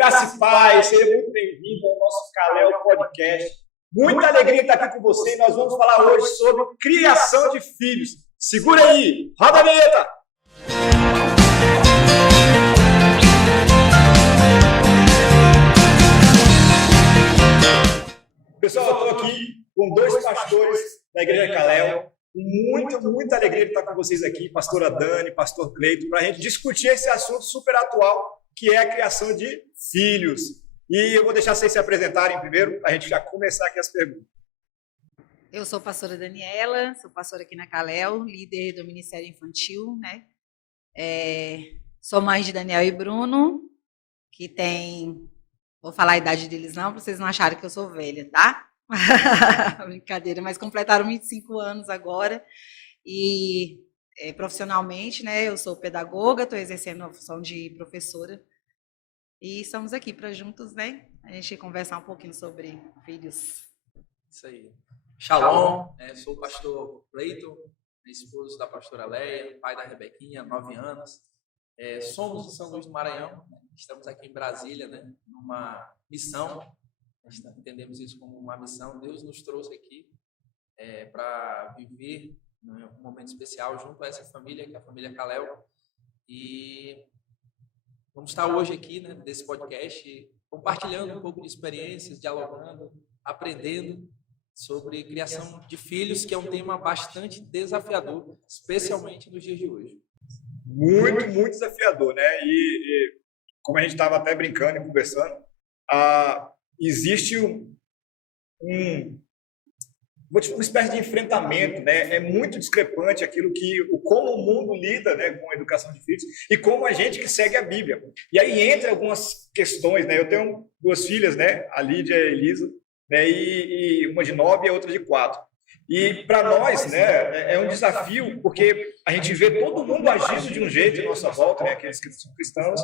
Graça e paz, seja muito bem-vindo ao nosso Calel Podcast. Muita alegria estar aqui com você e nós vamos falar hoje sobre criação de filhos. Segura aí, roda a vinheta! Pessoal, eu estou aqui com dois pastores da Igreja Calel. Muita alegria de estar com vocês aqui, pastora Dani, pastor Cleito, para a gente discutir esse assunto super atual, que é a criação de filhos. E eu vou deixar vocês se apresentarem primeiro, para a gente já começar aqui as perguntas. Eu sou a pastora Daniela, sou pastora aqui na Calel, líder do Ministério Infantil, né? Sou mãe de Daniel e Bruno, que tem... Vou falar a idade deles não, para vocês não acharem que eu sou velha, tá? Brincadeira, mas completaram 25 anos agora. E profissionalmente, né, eu sou pedagoga, estou exercendo a função de professora. E estamos aqui para juntos, né, a gente conversar um pouquinho sobre filhos. Isso aí. Shalom, sou o pastor Cleiton, esposo da pastora Leia, pai da Rebequinha, 9 anos. Somos de São Luís do Maranhão, estamos aqui em Brasília, né, numa missão. Nós entendemos isso como uma missão. Deus nos trouxe aqui para viver um momento especial junto a essa família, que é a família Calel. E vamos estar hoje aqui, né, nesse podcast, compartilhando um pouco de experiências, dialogando, aprendendo sobre criação de filhos, que é um tema bastante desafiador, especialmente nos dias de hoje. Muito desafiador, né? E como a gente estava até brincando e conversando, existe uma espécie de enfrentamento, né? É muito discrepante aquilo como o mundo lida, né, com a educação de filhos e como a gente que segue a Bíblia. E aí entra algumas questões, né? Eu tenho 2 filhas, né? A Lídia e a Elisa, né? E uma de 9 e a outra de 4. E para nós, né, é um desafio, porque a gente vê todo mundo agindo de um jeito em nossa volta, né? Aqueles que são cristãos.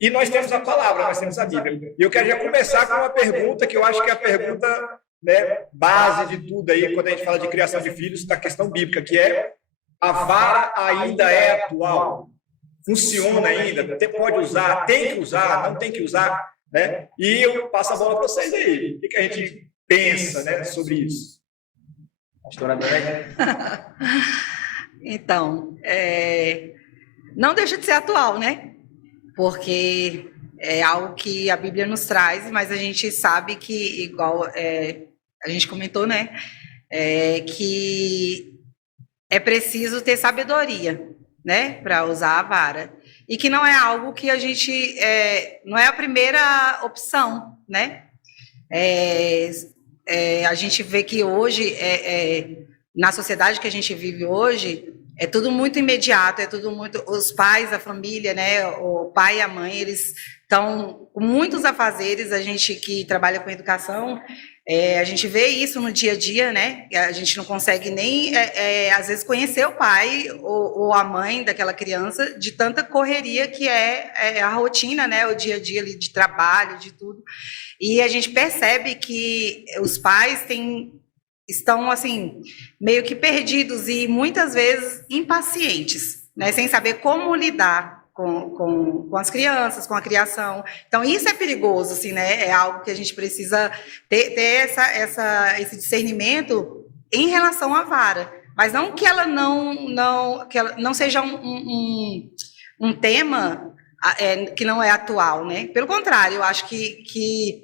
E nós temos a palavra, nós temos a Bíblia. E eu quero já começar com uma pergunta que eu acho que é a pergunta, né, base de tudo aí, quando a gente fala de criação de filhos, da questão bíblica, que é: a vara ainda é atual? Funciona ainda? Pode usar? Tem que usar? Não tem que usar? Né? E eu passo a bola para vocês aí. O que a gente pensa, né, sobre isso? Pastora Dani. Então, não deixa de ser atual, né? Porque é algo que a Bíblia nos traz, mas a gente sabe que, igual a gente comentou, né, que é preciso ter sabedoria, né, para usar a vara. E que não é algo que a gente... não é a primeira opção, né? A gente vê que hoje, na sociedade que a gente vive hoje, é tudo muito imediato, é tudo muito... Os pais, a família, né, o pai e a mãe, eles estão com muitos afazeres. A gente que trabalha com educação, a gente vê isso no dia a dia, né? A gente não consegue nem, às vezes, conhecer o pai ou a mãe daquela criança, de tanta correria que é a rotina, né? O dia a dia ali de trabalho, de tudo. E a gente percebe que os pais estão, assim, meio que perdidos e, muitas vezes, impacientes, né? Sem saber como lidar com as crianças, com a criação. Então, isso é perigoso, assim, né? É algo que a gente precisa ter esse discernimento em relação à vara. Mas não que ela que ela não seja um tema que não é atual, né? Pelo contrário, eu acho que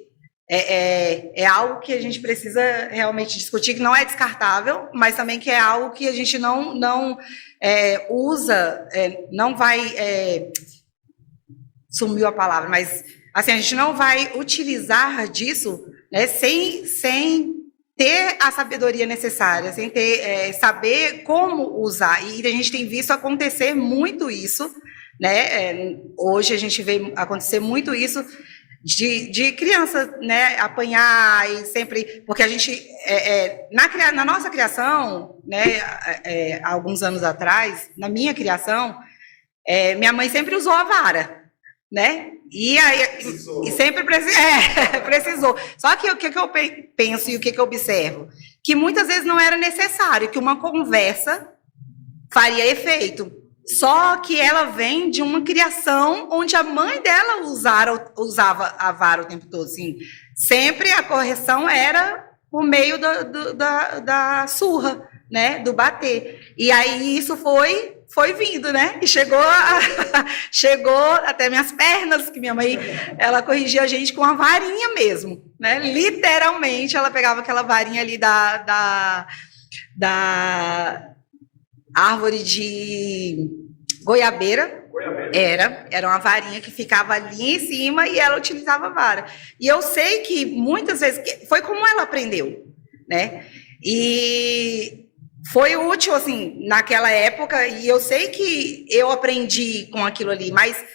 é algo que a gente precisa realmente discutir, que não é descartável, mas também que é algo que a gente não usa, não vai... sumiu a palavra, mas assim, a gente não vai utilizar disso, né, sem ter a sabedoria necessária, sem ter, saber como usar. E a gente tem visto acontecer muito isso, né? Hoje a gente vê acontecer muito isso de criança, né, apanhar e sempre... Porque a gente, na nossa criação, né, há alguns anos atrás, na minha criação, minha mãe sempre usou a vara, né? E sempre precisou. Só que o que eu penso e o que eu observo? Que muitas vezes não era necessário, que uma conversa faria efeito. Só que ela vem de uma criação onde a mãe dela usava a vara o tempo todo. Assim. Sempre a correção era por meio da surra, né? Do bater. E aí isso foi vindo, né? E chegou até minhas pernas, que minha mãe, ela corrigia a gente com uma varinha mesmo, né? Literalmente, ela pegava aquela varinha ali da árvore de goiabeira. Era uma varinha que ficava ali em cima e ela utilizava a vara. E eu sei que muitas vezes foi como ela aprendeu, né? E foi útil assim naquela época e eu sei que eu aprendi com aquilo ali, mas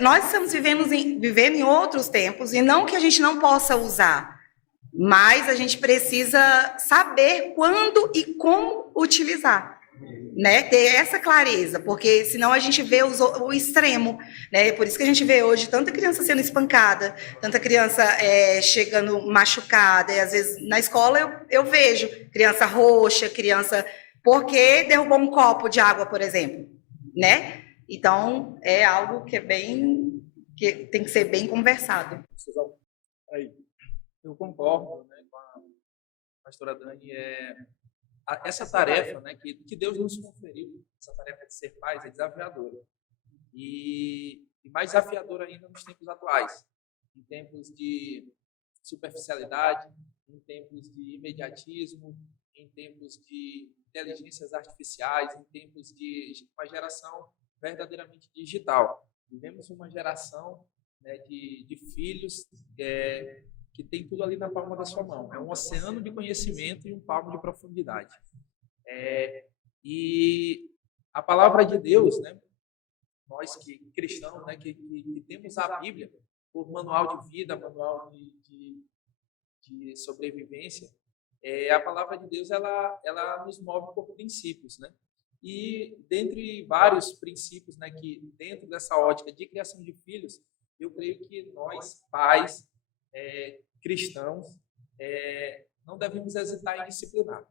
nós estamos vivendo em outros tempos e não que a gente não possa usar, mas a gente precisa saber quando e como utilizar. Né, ter essa clareza, porque senão a gente vê o extremo, né? Por isso que a gente vê hoje tanta criança sendo espancada, tanta criança chegando machucada, e às vezes na escola eu vejo criança roxa, criança porque derrubou um copo de água, por exemplo, né? Então é algo que que tem que ser bem conversado. Eu concordo, né, com a pastora Dani. Essa tarefa, né, que Deus nos conferiu, essa tarefa de ser pais é desafiadora. E mais desafiadora ainda nos tempos atuais, em tempos de superficialidade, em tempos de imediatismo, em tempos de inteligências artificiais, em tempos de uma geração verdadeiramente digital. Vivemos uma geração, né, de filhos que tem tudo ali na palma da sua mão. É um oceano de conhecimento e um palmo de profundidade. E a palavra de Deus, né, nós que cristãos, né, que temos a Bíblia por manual de vida, manual de sobrevivência, a palavra de Deus ela nos move por princípios, né? E dentre vários princípios, né, que dentro dessa ótica de criação de filhos, eu creio que nós, pais, cristãos, não devemos hesitar em disciplinar.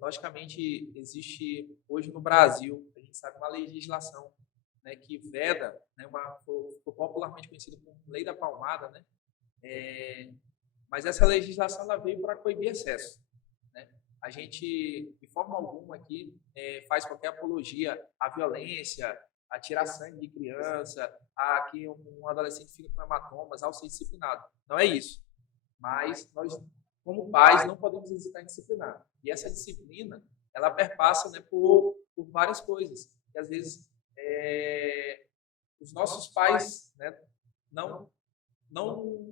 Logicamente, existe hoje no Brasil, a gente sabe, uma legislação, né, que veda, né, ficou popularmente conhecida como Lei da Palmada, né? Mas essa legislação ela veio para coibir excesso. Né? A gente, de forma alguma aqui, faz qualquer apologia à violência, a tirar sangue de criança, a que um adolescente fica com hematomas, ao ser disciplinado. Não é isso. Mas nós, como pais, não podemos hesitar em disciplinar. E essa disciplina, ela perpassa, né, por várias coisas. E às vezes, os nossos pais, né, não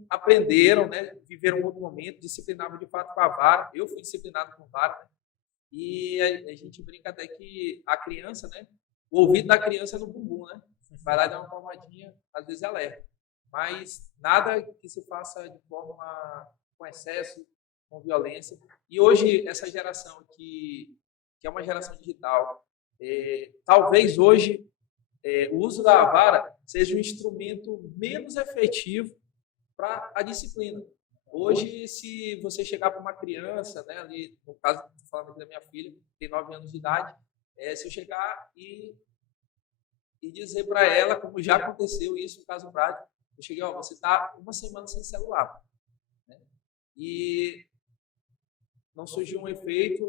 aprenderam, né, viveram um outro momento, disciplinavam de fato com a vara. Eu fui disciplinado com vara. Né? E a gente brinca até que a criança, né, o ouvido da criança é no bumbum, né? Vai lá e dá uma palmadinha, às vezes alerta. Mas nada que se faça de forma com excesso, com violência. E hoje, essa geração que é uma geração digital, talvez hoje o uso da vara seja um instrumento menos efetivo para a disciplina. Hoje, se você chegar para uma criança, né, ali, no caso, estou falando da minha filha, tem 9 anos de idade, se eu chegar e dizer para ela, como já aconteceu isso no caso prático, eu cheguei, você está uma semana sem celular. Né? E não surgiu um efeito,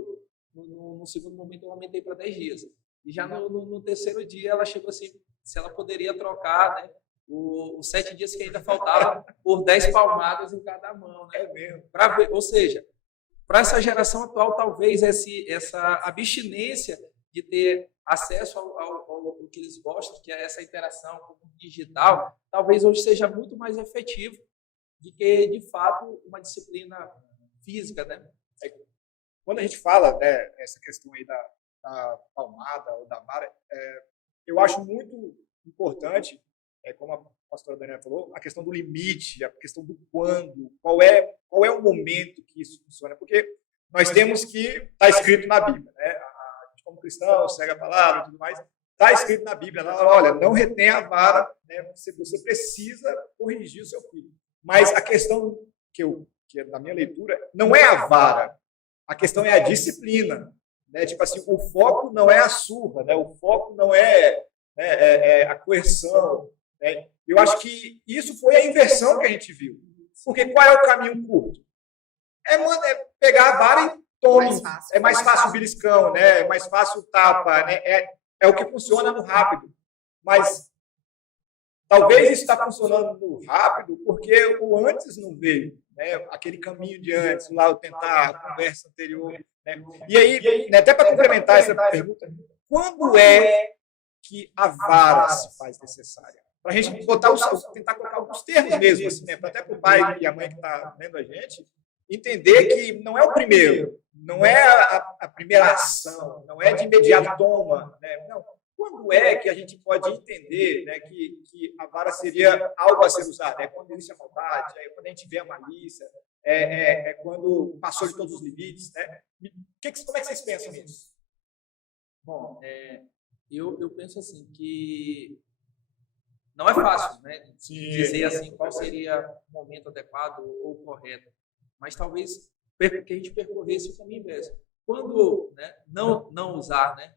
no segundo momento eu aumentei para 10 dias. E já no terceiro dia ela chegou assim, se ela poderia trocar, né, os 7 dias que ainda faltavam por 10 palmadas em cada mão. Né? É mesmo. Ou seja, para essa geração atual, talvez essa abstinência de ter acesso ao que eles gostam, que é essa interação com o digital, talvez hoje seja muito mais efetivo do que, de fato, uma disciplina física. Né? Quando a gente fala, né, essa questão aí da palmada ou da vara, eu acho muito importante, como a pastora Daniela falou, a questão do limite, a questão do quando, qual é o momento que isso funciona, porque nós temos que estar escrito na Bíblia, né? A gente, como cristão, segue a palavra e tudo mais, está escrito na Bíblia, olha, não retenha a vara, né? Você precisa corrigir o seu filho. Mas a questão que na minha leitura não é a vara, a questão é a disciplina. né? Tipo assim, o foco não é a surra, né? O foco não é, a coerção, né? Eu acho que isso foi a inversão que a gente viu. Porque qual é o caminho curto? É pegar a vara e tome. É mais fácil o beliscão, né? É mais fácil o tapa, né? É o que funciona no rápido. Mas talvez isso está funcionando no rápido porque o antes não veio, né? Aquele caminho de antes, lá eu tentar a conversa anterior. Né? E aí, né, até para complementar essa pergunta, quando é que a vara se faz necessária? Para a gente tentar colocar alguns termos mesmo, assim, né? Até para o pai e a mãe que está vendo a gente, entender que não é o primeiro, não é a primeira ação, não é de imediato toma, né? Não. Quando é que a gente pode entender, né, que a vara seria algo a ser usado? É quando existe a maldade, é quando a gente vê a malícia, é quando passou de todos os limites, né? Como é que vocês pensam nisso? Bom, eu penso assim que não é fácil, né, dizer assim qual seria o momento adequado ou correto, mas talvez que a gente percorresse o caminho inverso. Quando, né, não usar, né,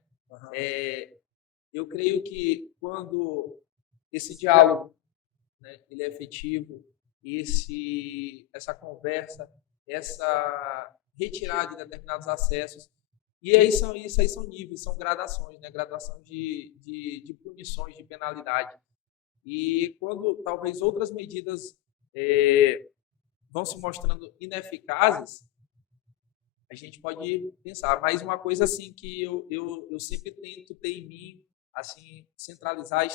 eu creio que quando esse diálogo, né, ele é efetivo, essa conversa, essa retirada de determinados acessos, e aí isso aí são níveis, são gradações, né, gradação de punições, de penalidade. E quando talvez outras medidas vão se mostrando ineficazes, a gente pode pensar. Mas uma coisa assim que eu sempre tento ter em mim, assim, centralizar,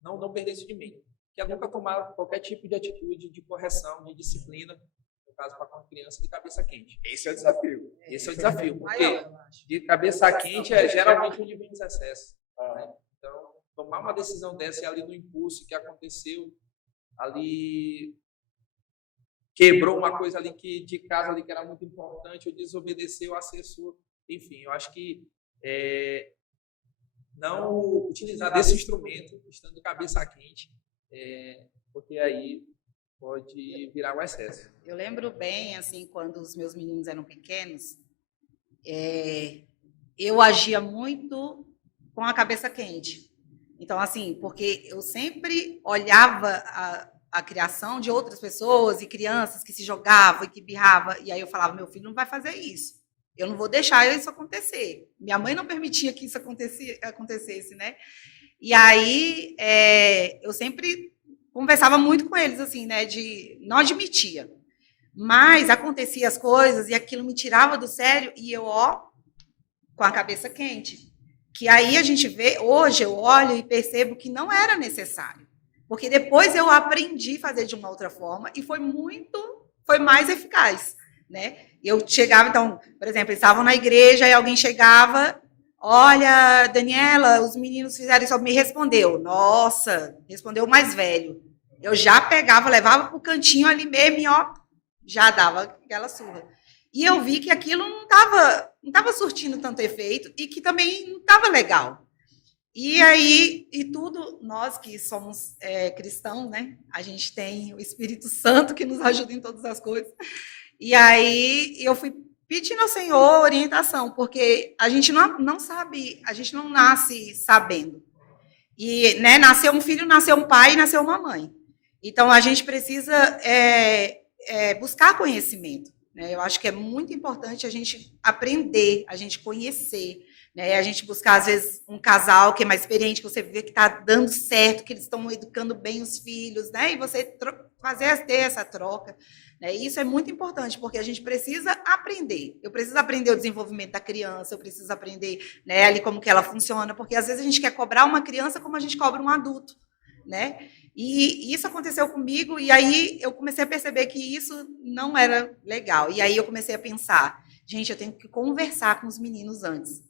não perder isso de mim, que é nunca tomar qualquer tipo de atitude de correção, de disciplina, no caso para uma criança, de cabeça quente. Esse é o desafio. Esse é o desafio, porque de cabeça quente é geralmente onde vem os excessos. Né? Então, tomar uma decisão dessa e ali no impulso que aconteceu, ali quebrou uma coisa ali de casa ali que era muito importante, ou desobedeceu, acessou, enfim, eu acho que não utilizar desse instrumento, estando de cabeça quente, porque aí pode virar um excesso. Eu lembro bem, assim, quando os meus meninos eram pequenos, eu agia muito com a cabeça quente. Então, assim, porque eu sempre olhava a criação de outras pessoas e crianças que se jogavam e que birravam, e aí eu falava, meu filho não vai fazer isso. Eu não vou deixar isso acontecer. Minha mãe não permitia que isso acontecesse, né? E aí eu sempre conversava muito com eles, assim, né? Não admitia. Mas acontecia as coisas e aquilo me tirava do sério e eu, com a cabeça quente. Que aí a gente vê, hoje eu olho e percebo que não era necessário. Porque depois eu aprendi a fazer de uma outra forma e foi mais eficaz, né? Eu chegava, então, por exemplo, eles estavam na igreja e alguém chegava, olha, Daniela, os meninos fizeram isso, me respondeu. Nossa, respondeu o mais velho. Eu já pegava, levava para o cantinho ali mesmo e, já dava aquela surra. E eu vi que aquilo não estava surtindo tanto efeito e que também não estava legal. E aí, nós que somos cristãos, né? A gente tem o Espírito Santo que nos ajuda em todas as coisas. E aí eu fui pedindo ao Senhor orientação, porque a gente não sabe, a gente não nasce sabendo. E, né, nasceu um filho, nasceu um pai, nasceu uma mãe. Então, a gente precisa buscar conhecimento. Né? Eu acho que é muito importante a gente aprender, a gente conhecer, né? A gente buscar, às vezes, um casal que é mais experiente, que você vê que está dando certo, que eles estão educando bem os filhos, né? E você ter essa troca. Né? E isso é muito importante, porque a gente precisa aprender. Eu preciso aprender o desenvolvimento da criança, eu preciso aprender, né, ali como que ela funciona, porque às vezes a gente quer cobrar uma criança como a gente cobra um adulto. Né? E isso aconteceu comigo, e aí eu comecei a perceber que isso não era legal. E aí eu comecei a pensar, gente, eu tenho que conversar com os meninos antes.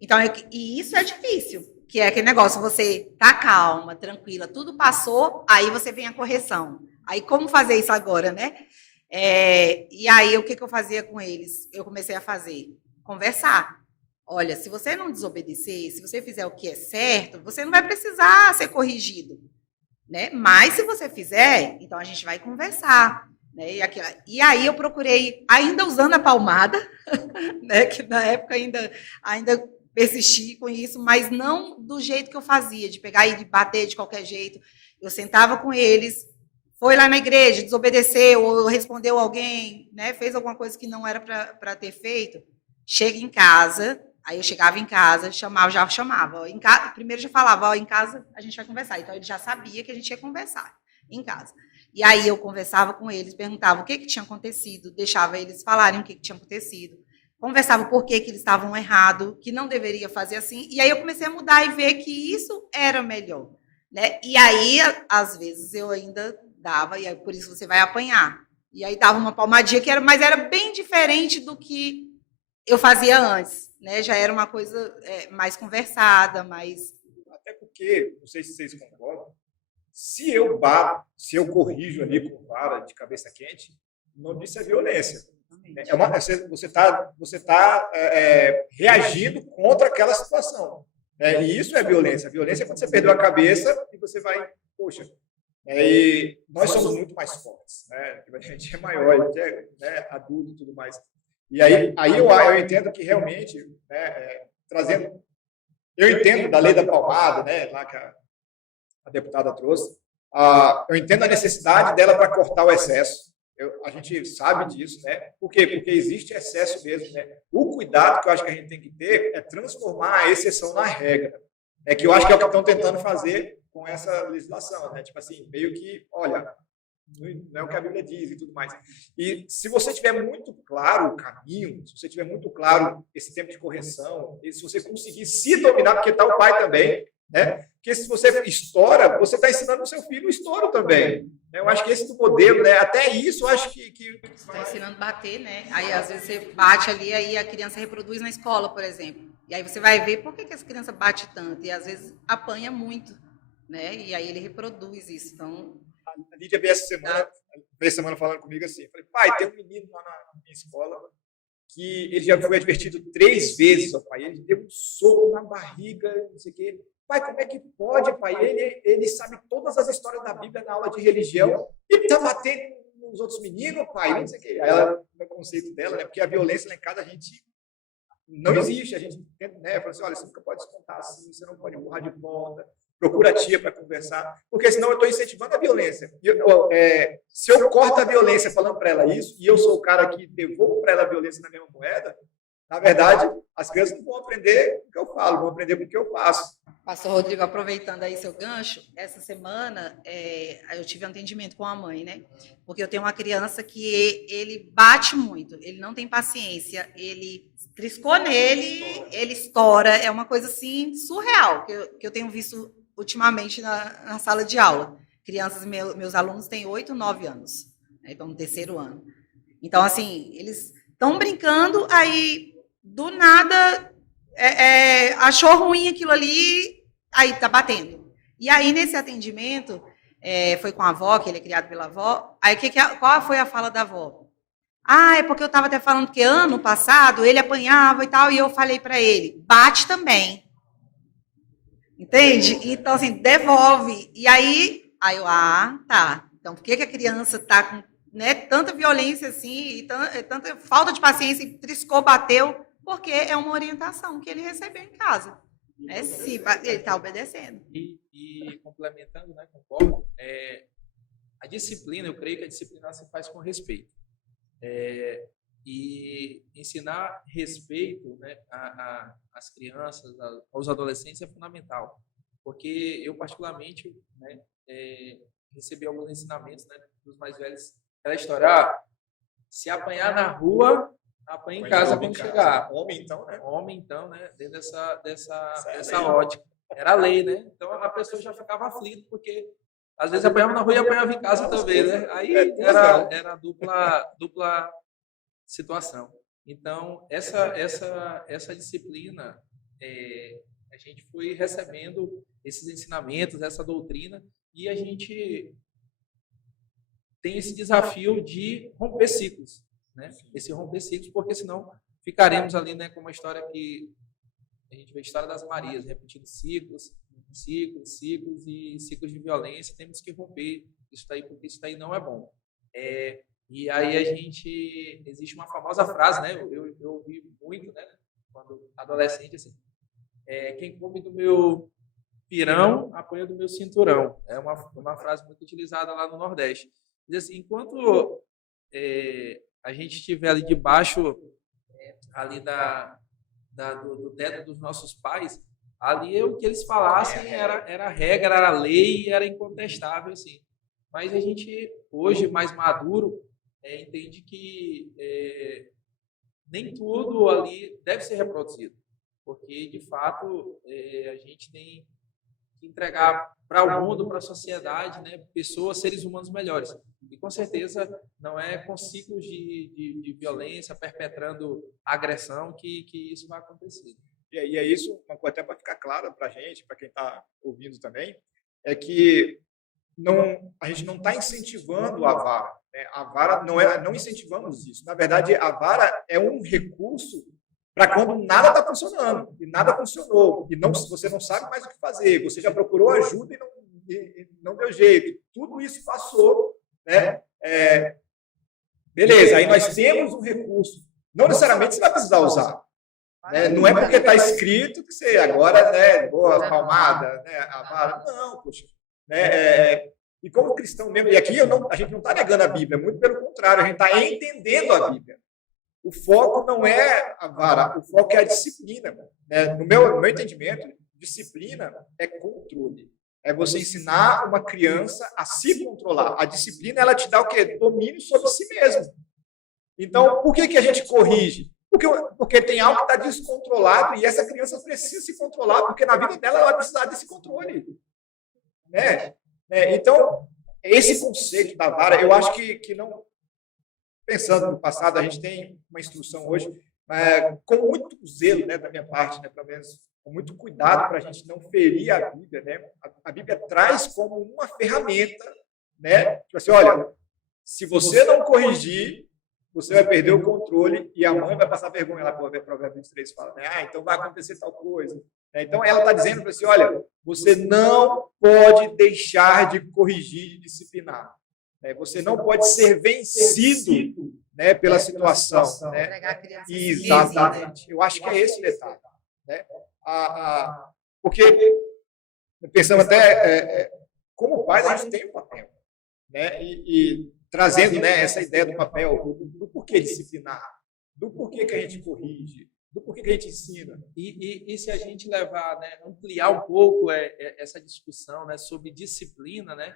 Então, e isso é difícil, que é aquele negócio, você tá calma, tranquila, tudo passou, aí você vem a correção. Aí como fazer isso agora, né? E aí o que eu fazia com eles? Eu comecei a conversar. Olha, se você não desobedecer, se você fizer o que é certo, você não vai precisar ser corrigido. Né? Mas se você fizer, então a gente vai conversar. né? E aí eu procurei, ainda usando a palmada, né? Que na época ainda persisti com isso, mas não do jeito que eu fazia, de pegar e de bater de qualquer jeito. Eu sentava com eles, foi lá na igreja, desobedeceu, ou respondeu alguém, né? Fez alguma coisa que não era para ter feito. Chega em casa, aí eu chegava em casa, já chamava. Em casa, primeiro já falava, ó, em casa a gente vai conversar. Então ele já sabia que a gente ia conversar em casa. E aí eu conversava com eles, perguntava o que tinha acontecido, deixava eles falarem o que tinha acontecido, conversava por que eles estavam errados, que não deveria fazer assim. E aí eu comecei a mudar e ver que isso era melhor, né? E aí, às vezes, eu ainda dava, e aí, por isso você vai apanhar. E aí dava uma palmadinha, mas era bem diferente do que eu fazia antes, né? Já era uma coisa mais conversada, mais... Até porque, não sei se vocês concordam, se eu bato, se eu corrijo ali com vara de cabeça quente, o nome disso é violência. Você está reagindo contra aquela situação. E isso é violência. A violência é quando você perdeu a cabeça e você vai, poxa, e nós somos muito mais fortes, né? A gente é maior, a gente é, né, adulto e tudo mais. E aí eu entendo que realmente, né, trazendo, eu entendo da lei da palmada, né, lá que a deputada trouxe, eu entendo a necessidade dela para cortar o excesso. A gente sabe disso, né? Por quê? Porque existe excesso mesmo, né? O cuidado que eu acho que a gente tem que ter é transformar a exceção na regra, né? Que eu acho que é o que estão tentando fazer com essa legislação, né? Tipo assim, meio que, olha, não é o que a Bíblia diz e tudo mais. E se você tiver muito claro o caminho, se você tiver muito claro esse tempo de correção, e se você conseguir se dominar, porque está o pai também, né? Porque se você estoura, você está ensinando o seu filho o estouro também. Eu acho que esse do modelo, né? Até isso, eu acho que está ensinando a bater, né? Aí às vezes você bate ali, aí a criança reproduz na escola, por exemplo. E aí você vai ver por que essa criança bate tanto e às vezes apanha muito, né? E aí ele reproduz isso. Então, a Lídia veio essa semana falando comigo assim, eu falei, pai, tem um menino lá na minha escola que ele já foi advertido 3 vezes, ó, pai, ele deu um soco na barriga, não sei o quê. Pai, como é que pode, pai? Ele sabe todas as histórias da Bíblia na aula de religião e está batendo nos outros meninos, pai, não sei o quê. Aí ela, o conceito dela, né, porque a violência lá em casa a gente não existe, a gente tenta, né, fala assim, olha, você nunca pode descontar assim, você não pode empurrar de volta, procura a tia para conversar, porque senão eu estou incentivando a violência. Se eu corto a violência falando para ela isso, e eu sou o cara que devolvo para ela a violência na mesma moeda, na verdade, as crianças não vão aprender o que eu falo, vão aprender com o que eu faço. Pastor Rodrigo, aproveitando aí seu gancho, essa semana eu tive um atendimento com a mãe, né? Porque eu tenho uma criança que ele bate muito, ele não tem paciência, ele triscou nele, ele estoura, é uma coisa assim surreal que eu tenho visto ultimamente na sala de aula. Crianças, meus alunos têm 8, 9 anos, né? Estão no 3º ano. Então, assim, eles estão brincando, aí, do nada, achou ruim aquilo ali, aí tá batendo. E aí, nesse atendimento, foi com a avó, que ele é criado pela avó, aí qual foi a fala da avó? É porque eu estava até falando que ano passado ele apanhava e tal, e eu falei para ele, bate também. Entende? Então, assim, devolve. E aí eu, tá. Então, por que a criança está com, né, tanta violência assim, e tanta falta de paciência, e triscou, bateu? Porque é uma orientação que ele recebeu em casa. Se ele está obedecendo. E complementando, né, concordo, a disciplina, eu creio que a disciplina se faz com respeito. E ensinar respeito, né, às crianças, aos adolescentes é fundamental, porque eu particularmente, né, recebi alguns ensinamentos, né, dos mais velhos, aquela história, se apanhar na rua, apanha em casa quando chegar. Homem então, né, dentro dessa ótica. Era a lei, né? Então a pessoa já ficava aflita, porque às vezes apanhava na rua e apanhava em casa também, né? Aí era dupla situação. Então, essa disciplina, a gente foi recebendo esses ensinamentos, essa doutrina, e a gente tem esse desafio de romper ciclos, né? Esse romper ciclos, porque senão ficaremos ali, né, com uma história que a gente vê a história das Marias, repetindo ciclos e ciclos de violência. Temos que romper isso daí, porque isso daí não é bom. E aí existe uma famosa frase, né? Eu ouvi muito, né? Quando adolescente, assim, quem come do meu pirão apanha do meu cinturão. É uma frase muito utilizada lá no Nordeste. Diz assim, enquanto a gente estiver ali debaixo ali do teto dos nossos pais, ali o que eles falassem era regra, era lei, era incontestável, assim. Mas a gente, hoje, mais maduro, entende que nem tudo ali deve ser reproduzido, porque, de fato, a gente tem que entregar para o mundo, para a sociedade, né, pessoas, seres humanos melhores. E, com certeza, não é com ciclos de violência, perpetrando agressão, que isso vai acontecer. E é isso, uma coisa até para ficar claro para a gente, para quem está ouvindo também, é que a gente não está incentivando a vara. Né? A vara não incentivamos isso. Na verdade, a vara é um recurso para quando nada está funcionando, e nada funcionou, e você não sabe mais o que fazer, você já procurou ajuda e não deu jeito. Tudo isso passou. Né? Beleza, aí nós temos um recurso. Não necessariamente você vai precisar usar. Né? Não é porque está escrito que você agora, né, boa palmada, né, a vara. Não, poxa. Né? E como cristão mesmo, e aqui a gente não está negando a Bíblia, muito pelo contrário, a gente está entendendo a Bíblia. O foco não é a vara, o foco é a disciplina. Né? No meu entendimento, disciplina é controle. É você ensinar uma criança a se controlar. A disciplina, ela te dá o quê? Domínio sobre si mesmo. Então, por que a gente corrige? Porque tem algo que está descontrolado e essa criança precisa se controlar, porque na vida dela ela vai precisar desse controle. Né? Então, esse conceito da vara, eu acho que não... Pensando no passado, a gente tem uma instrução hoje, com muito zelo, né, da minha parte, né, pelo menos, com muito cuidado para a gente não ferir a Bíblia. Né? A Bíblia traz como uma ferramenta, né, tipo assim, olha, se você não corrigir, você vai perder o controle e a mãe vai passar vergonha. Lá, Provérbios 23 fala, né? Então vai acontecer tal coisa. Então ela está dizendo para você, olha, você não pode deixar de corrigir, de disciplinar. Você não pode ser vencido, né, pela situação. Né? Exatamente. Eu acho que é esse o detalhe. Né? Porque, pensando até, como pais, a gente tem um papel. Né? E trazendo, né, essa ideia do papel, do porquê disciplinar, do porquê que a gente corrige, do porquê que a gente ensina. E se a gente levar, né, ampliar um pouco essa discussão, né, sobre disciplina, né,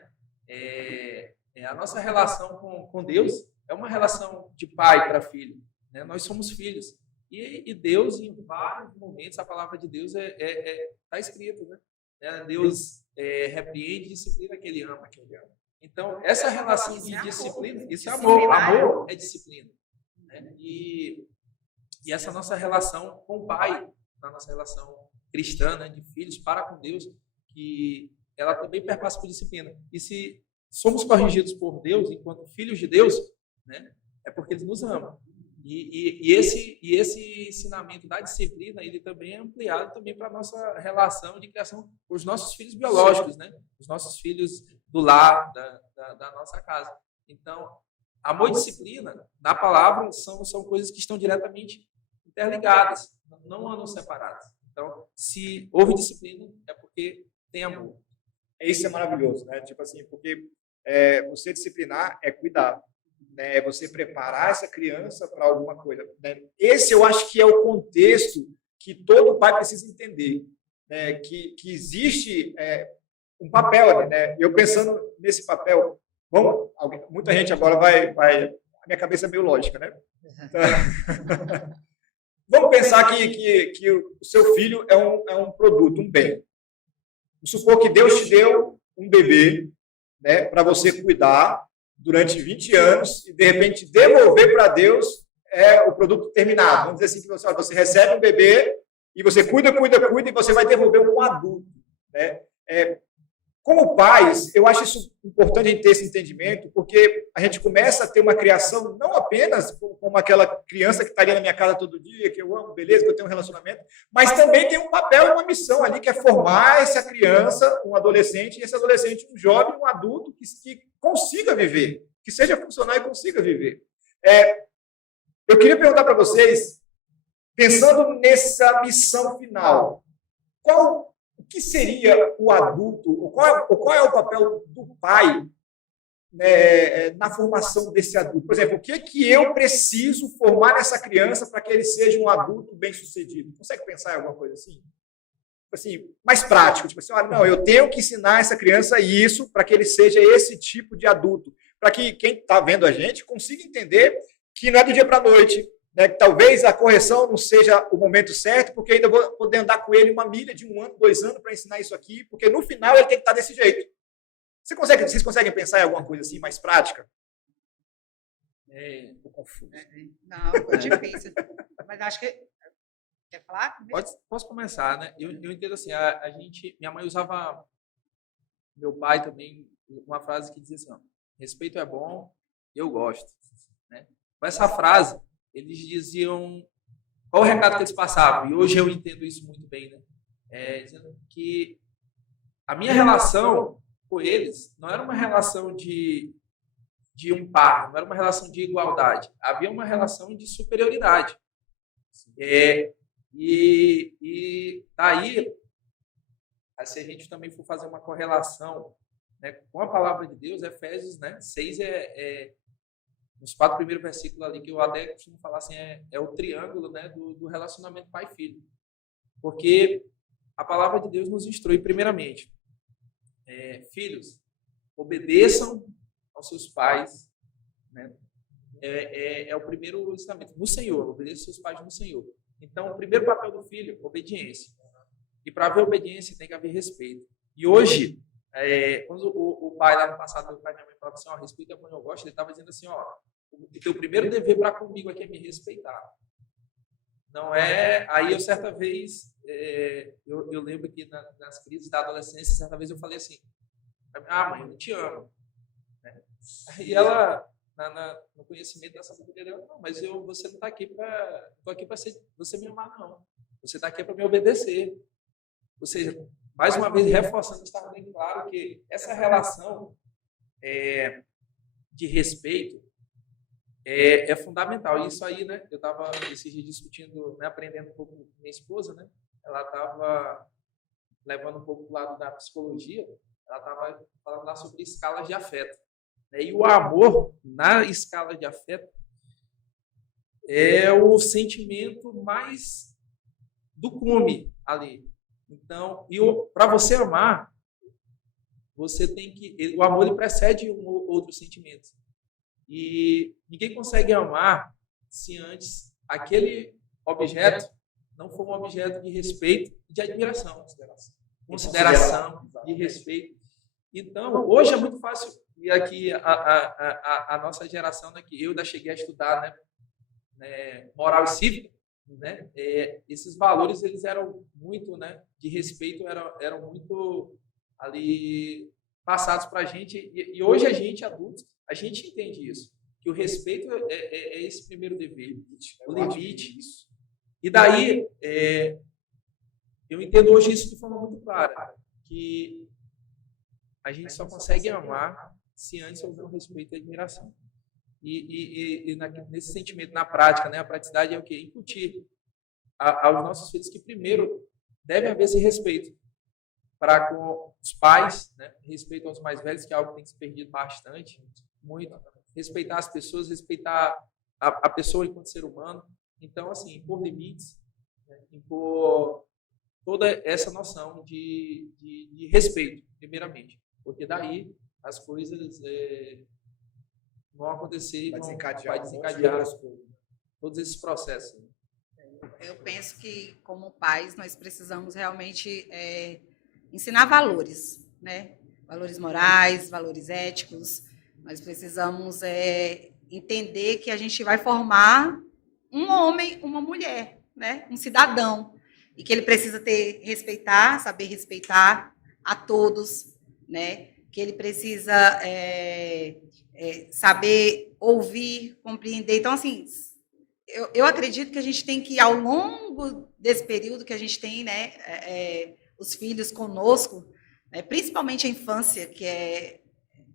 a nossa relação com Deus é uma relação de pai para filho. Né? Nós somos filhos. E Deus, em vários momentos, a palavra de Deus está escrita. Né? Deus repreende e disciplina aquele ama. Então, essa relação de disciplina, isso é amor. Amor é disciplina. Né? E essa nossa relação com o pai, a nossa relação cristã, né, de filhos para com Deus, que ela também perpassa por disciplina. E se somos corrigidos por Deus, enquanto filhos de Deus, né, é porque Ele nos ama. E esse ensinamento da disciplina, ele também é ampliado também para a nossa relação de criação com os nossos filhos biológicos, né? Os nossos filhos do lar, da nossa casa. Então, amor e disciplina, na palavra, são coisas que estão diretamente interligadas, não andam separadas. Então, se houve disciplina, é porque tem amor. Isso é maravilhoso, né? Tipo assim, porque você disciplinar é cuidar. Né, você preparar essa criança para alguma coisa. Né? Esse eu acho que é o contexto que todo pai precisa entender, né? Que existe um papel. Né? Eu pensando nesse papel, muita gente agora vai... A minha cabeça é meio lógica, né? Então, vamos pensar que o seu filho é um produto, um bem. Vamos supor que Deus te deu um bebê, né, para você cuidar durante 20 anos e, de repente, devolver para Deus o produto terminado. Vamos dizer assim, que você recebe um bebê e você cuida e você vai devolver um adulto. Né? Como pais, eu acho isso importante a gente ter esse entendimento, porque a gente começa a ter uma criação não apenas como aquela criança que estaria na minha casa todo dia, que eu amo, beleza, que eu tenho um relacionamento, mas também tem um papel e uma missão ali, que é formar essa criança, um adolescente, e esse adolescente, um jovem, um adulto que consiga viver, que seja funcional e consiga viver. Eu queria perguntar para vocês, pensando nessa missão final, o que seria o adulto, qual é o papel do pai, né, na formação desse adulto? Por exemplo, o que é que eu preciso formar nessa criança para que ele seja um adulto bem-sucedido? Consegue pensar em alguma coisa assim? Assim, mais prático, tipo assim, não, eu tenho que ensinar essa criança isso para que ele seja esse tipo de adulto, para que quem está vendo a gente consiga entender que não é do dia para a noite, né, que talvez a correção não seja o momento certo, porque ainda vou poder andar com ele 1 milha de 1 ano, 2 anos para ensinar isso aqui, porque no final ele tem que estar desse jeito. Vocês conseguem pensar em alguma coisa assim mais prática? Tô confuso. Não, é difícil. Mas acho que... Quer falar? Posso começar, né? Eu entendo assim, minha mãe usava, meu pai também, uma frase que dizia assim, ó, respeito é bom, eu gosto. Né? Com essa frase, eles diziam, qual o recado que eles passavam? E hoje eu entendo isso muito bem, né? Dizendo que a minha relação com eles não era uma relação de um par, não era uma relação de igualdade. Havia uma relação de superioridade. E daí, se a gente também for fazer uma correlação, né, com a palavra de Deus, Efésios, né, 6 nos 4 primeiros versículos ali, que eu até costumo falar assim, é o triângulo, né, do relacionamento pai e filho. Porque a palavra de Deus nos instrui primeiramente, filhos, obedeçam aos seus pais, né, é o primeiro ensinamento, no Senhor, obedeça aos seus pais no Senhor. Então, o primeiro papel do filho, obediência. E para haver obediência, tem que haver respeito. E hoje, quando o pai lá no passado, meu pai e minha mãe falavam assim, ó, respeita a mãe, eu gosto, ele estava dizendo assim, ó, o teu primeiro dever para comigo aqui é me respeitar. Não é... Aí eu, certa vez, eu lembro que nas crises da adolescência, certa vez eu falei assim, mãe, eu te amo. Né? E ela... no conhecimento dessa sabedoria dela, não, mas você não está aqui para você me amar, não. Você está aqui para me obedecer. Ou seja, mais uma vez, reforçando, está bem claro que essa relação de respeito é fundamental. E isso aí, né, eu estava esses dias discutindo, né, aprendendo um pouco com minha esposa, né, ela estava levando um pouco do lado da psicologia, ela estava falando lá sobre escalas de afeto. E o amor, na escala de afeto, é o sentimento mais do cume ali. Então, para você amar, você tem que... O amor ele precede outros sentimentos. E ninguém consegue amar se antes aquele objeto não for um objeto de respeito e de admiração. Consideração e respeito. Então, hoje é muito fácil... E aqui a nossa geração, né, que eu ainda cheguei a estudar, né, moral e cívica, né, esses valores eles eram muito, né, de respeito, eram muito ali passados para a gente. E hoje a gente, adultos, a gente entende isso, que o respeito é esse primeiro dever, o limite. E daí, eu entendo hoje isso de forma muito clara, que a gente só consegue amar se antes houver um respeito e admiração. E nesse sentimento, na prática, né, a praticidade é o quê? Incutir aos nossos filhos que, primeiro, deve haver esse respeito para com os pais, né, respeito aos mais velhos, que é algo que tem que se perdido bastante, muito. Respeitar as pessoas, respeitar a pessoa enquanto ser humano. Então, assim, impor limites, né, impor toda essa noção de respeito, primeiramente. Porque daí as coisas vão acontecer e vai desencadear todos esses processos. Eu penso que, como pais, nós precisamos realmente ensinar valores, né? Valores morais, valores éticos. Nós precisamos entender que a gente vai formar um homem, uma mulher, né? Um cidadão. E que ele precisa saber respeitar a todos, né? Que ele precisa saber ouvir, compreender. Então, assim, eu acredito que a gente tem que, ao longo desse período que a gente tem, né, os filhos conosco, né, principalmente a infância, que é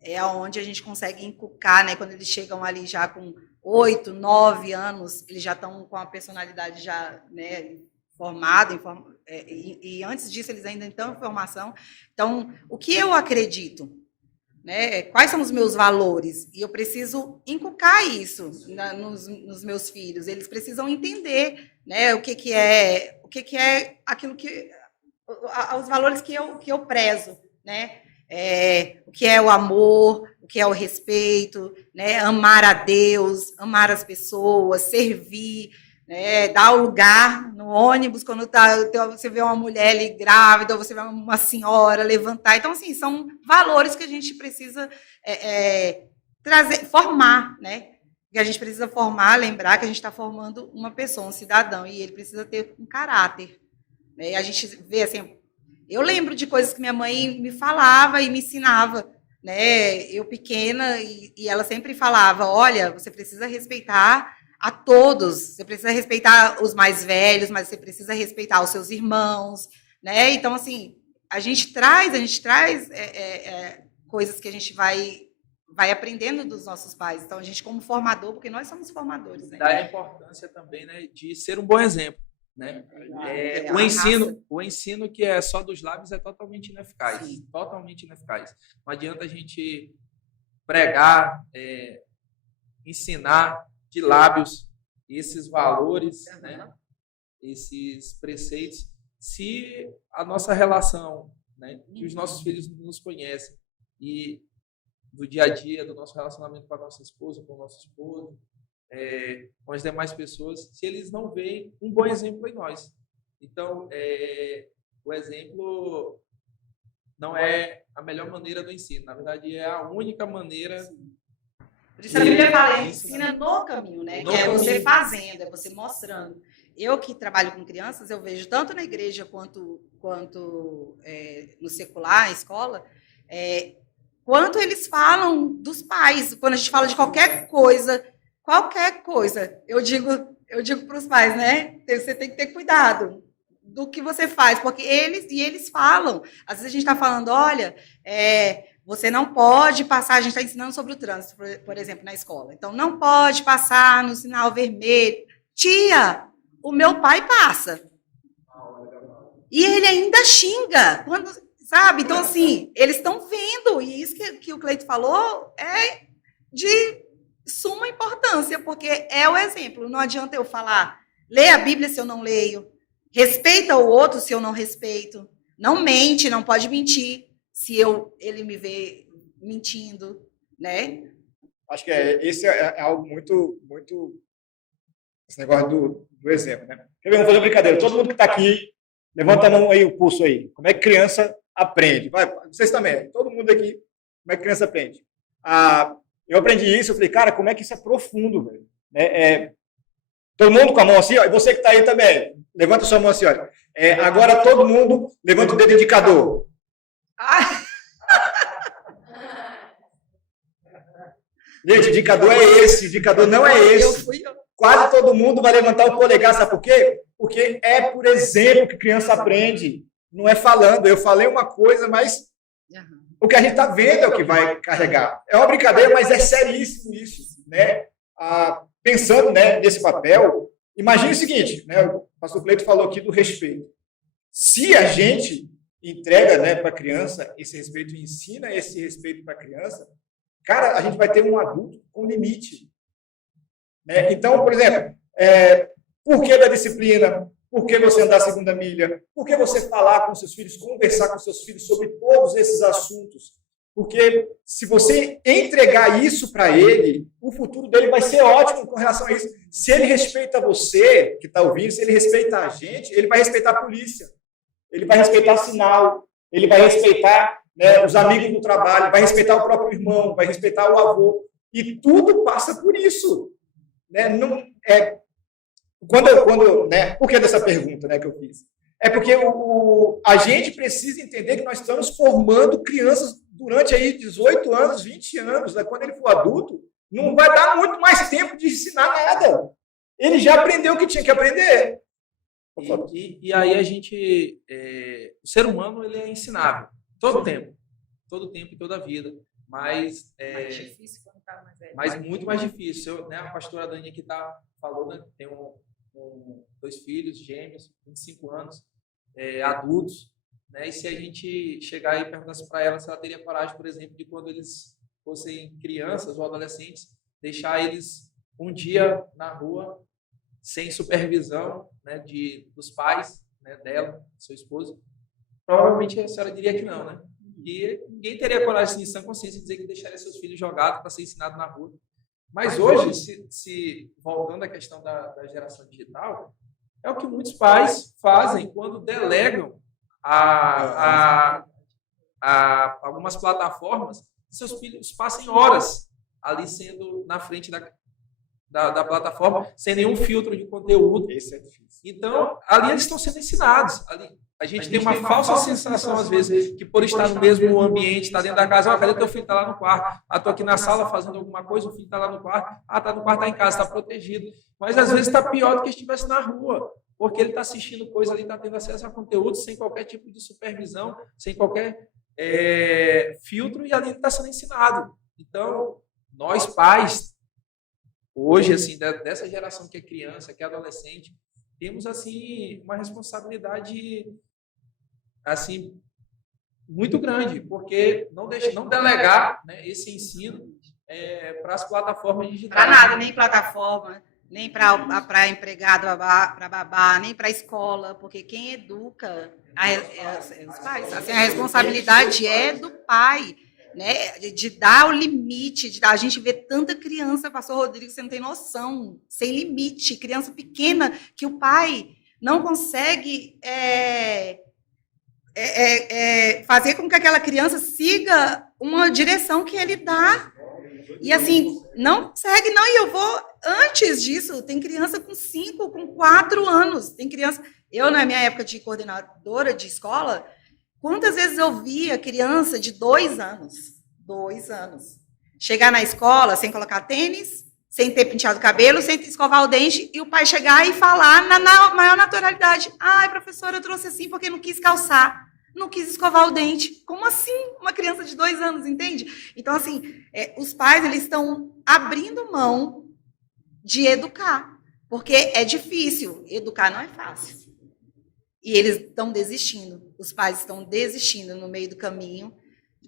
é onde a gente consegue inculcar, né? Quando eles chegam ali já com 8, 9 anos, eles já estão com a personalidade já, né, formada, e antes disso eles ainda estão em formação. Então, o que eu acredito? Né? Quais são os meus valores? E eu preciso inculcar isso nos meus filhos. Eles precisam entender, né, o que é aquilo que os valores que eu prezo, né? O que é o amor, o que é o respeito, né? Amar a Deus, amar as pessoas, servir, né? Dar o lugar no ônibus quando você vê uma mulher ali grávida, ou você vê uma senhora levantar. Então, assim, são valores que a gente precisa trazer, formar, né? Que a gente precisa formar, lembrar que a gente está formando uma pessoa, um cidadão, e ele precisa ter um caráter. Né? A gente vê assim, eu lembro de coisas que minha mãe me falava e me ensinava, né? Eu pequena, e ela sempre falava, olha, você precisa respeitar a todos, você precisa respeitar os mais velhos, mas você precisa respeitar os seus irmãos, né? Então, assim, a gente traz coisas que a gente vai aprendendo dos nossos pais. Então, a gente como formador, porque nós somos formadores, né? Dá a importância também, né, de ser um bom exemplo, né? O ensino que é só dos lábios é totalmente ineficaz. Sim. Totalmente ineficaz. Não adianta a gente pregar, ensinar de lábios esses valores, né, esses preceitos, se a nossa relação, né, que os nossos filhos nos conhecem, e do dia a dia, do nosso relacionamento com a nossa esposa, com o nosso esposo, com as demais pessoas, se eles não veem um bom exemplo em nós. Então, o exemplo não é a melhor maneira do ensino, na verdade é a única maneira. Por isso a Bíblia fala, ensina no caminho, né? Que é você fazendo, é você mostrando. Eu que trabalho com crianças, eu vejo tanto na igreja quanto no secular, na escola, quanto eles falam dos pais. Quando a gente fala de qualquer coisa, eu digo para os pais, né? Você tem que ter cuidado do que você faz, porque eles falam. Às vezes a gente está falando, olha, você não pode passar, a gente está ensinando sobre o trânsito, por exemplo, na escola. Então, não pode passar no sinal vermelho. Tia, o meu pai passa. E ele ainda xinga. Sabe? Então, assim, eles estão vendo. E isso que o Cleito falou é de suma importância, porque é o exemplo. Não adianta eu falar, lê a Bíblia se eu não leio, respeita o outro se eu não respeito, não mente, não pode mentir se ele me vê mentindo, né? Acho que esse é algo muito, muito... Esse negócio do exemplo, né? Vamos fazer uma brincadeira. Todo mundo que está aqui, levanta a mão aí, o pulso aí. Como é que criança aprende? Vai, vocês também. Todo mundo aqui, como é que criança aprende? Eu aprendi isso, eu falei, cara, como é que isso é profundo, velho? Todo mundo com a mão assim, ó, e você que está aí também, levanta a sua mão assim, olha. Agora todo mundo levanta o dedo indicador. Gente, o indicador é esse, o indicador não é esse. Quase todo mundo vai levantar o polegar, sabe por quê? Porque é por exemplo que criança aprende, não é falando. Eu falei uma coisa, mas o que a gente está vendo é o que vai carregar. É uma brincadeira, mas é seríssimo isso, né? Pensando, né, nesse papel, imagine o seguinte, né? O pastor Cleito falou aqui do respeito. Se a gente entrega, né, para a criança esse respeito e ensina esse respeito para a criança, cara, a gente vai ter um adulto com limite. Né? Então, por exemplo, por que da disciplina? Por que você andar a segunda milha? Por que você falar com seus filhos, conversar com seus filhos sobre todos esses assuntos? Porque se você entregar isso para ele, o futuro dele vai ser ótimo com relação a isso. Se ele respeita você, que está ouvindo, se ele respeita a gente, ele vai respeitar a polícia, ele vai respeitar sinal, ele vai respeitar, né, os amigos do trabalho, vai respeitar o próprio irmão, vai respeitar o avô. E tudo passa por isso. Né? Não, né, por que dessa pergunta, né, que eu fiz? É porque a gente precisa entender que nós estamos formando crianças durante aí 18 anos, 20 anos. Né? Quando ele for adulto, não vai dar muito mais tempo de ensinar nada. Ele já aprendeu o que tinha que aprender. E aí a gente... o ser humano ele é ensinável. Todo tempo e toda a vida. mas Mais difícil quando tá mais velho. mas muito mais difícil. Né, a pastora Dani aqui falou, né, tem dois filhos gêmeos, 25 anos, adultos, né, e se a gente chegar e perguntasse para ela se ela teria coragem, por exemplo, de quando eles fossem crianças ou adolescentes, deixar eles um dia na rua sem supervisão, né, dos pais, né, dela, seu esposo, provavelmente a senhora diria que não, né? E ninguém teria coragem, assim, em sã consciência, de dizer que deixaria seus filhos jogados para ser ensinado na rua. Mas hoje, se voltando à questão da geração digital, é o que muitos pais fazem quando delegam a algumas plataformas, seus filhos passem horas ali sendo na frente da plataforma, sem nenhum filtro de conteúdo. Esse é difícil. Então, ali eles estão sendo ensinados. Ali, a gente tem uma falsa sensação, às vezes, que por estar no mesmo ambiente, estar dentro da casa, cadê teu filho? Está lá no quarto. Estou aqui na sala fazendo alguma coisa, o filho está lá no quarto. Está no quarto, está em casa, está protegido. Mas, às vezes, está pior do que estivesse na rua, porque ele está assistindo coisa ali, está tendo acesso a conteúdo sem qualquer tipo de supervisão, sem qualquer filtro, e ali ele está sendo ensinado. Então, nós pais, hoje, assim, dessa geração que é criança, que é adolescente, temos, assim, uma responsabilidade, assim, muito grande, porque não delegar, né, esse ensino para as plataformas digitais. Para nada, nem plataforma, nem para empregado, para babá, nem para escola, porque quem educa os pais. Assim, a responsabilidade é do pai, né, de dar o limite, a gente vê tanta criança, pastor Rodrigo, você não tem noção, sem limite, criança pequena, que o pai não consegue fazer com que aquela criança siga uma direção que ele dá. E assim, não consegue, não, e eu vou, antes disso, tem criança com 5, com 4 anos, tem criança, eu na minha época de coordenadora de escola, quantas vezes eu via criança de 2 anos, chegar na escola sem colocar tênis, sem ter penteado o cabelo, sem escovar o dente, e o pai chegar e falar na maior naturalidade, ai, professora, eu trouxe assim porque não quis calçar, não quis escovar o dente. Como assim? Uma criança de 2 anos, entende? Então, assim, os pais, eles estão abrindo mão de educar, porque é difícil, educar não é fácil. E eles estão desistindo, os pais estão desistindo no meio do caminho.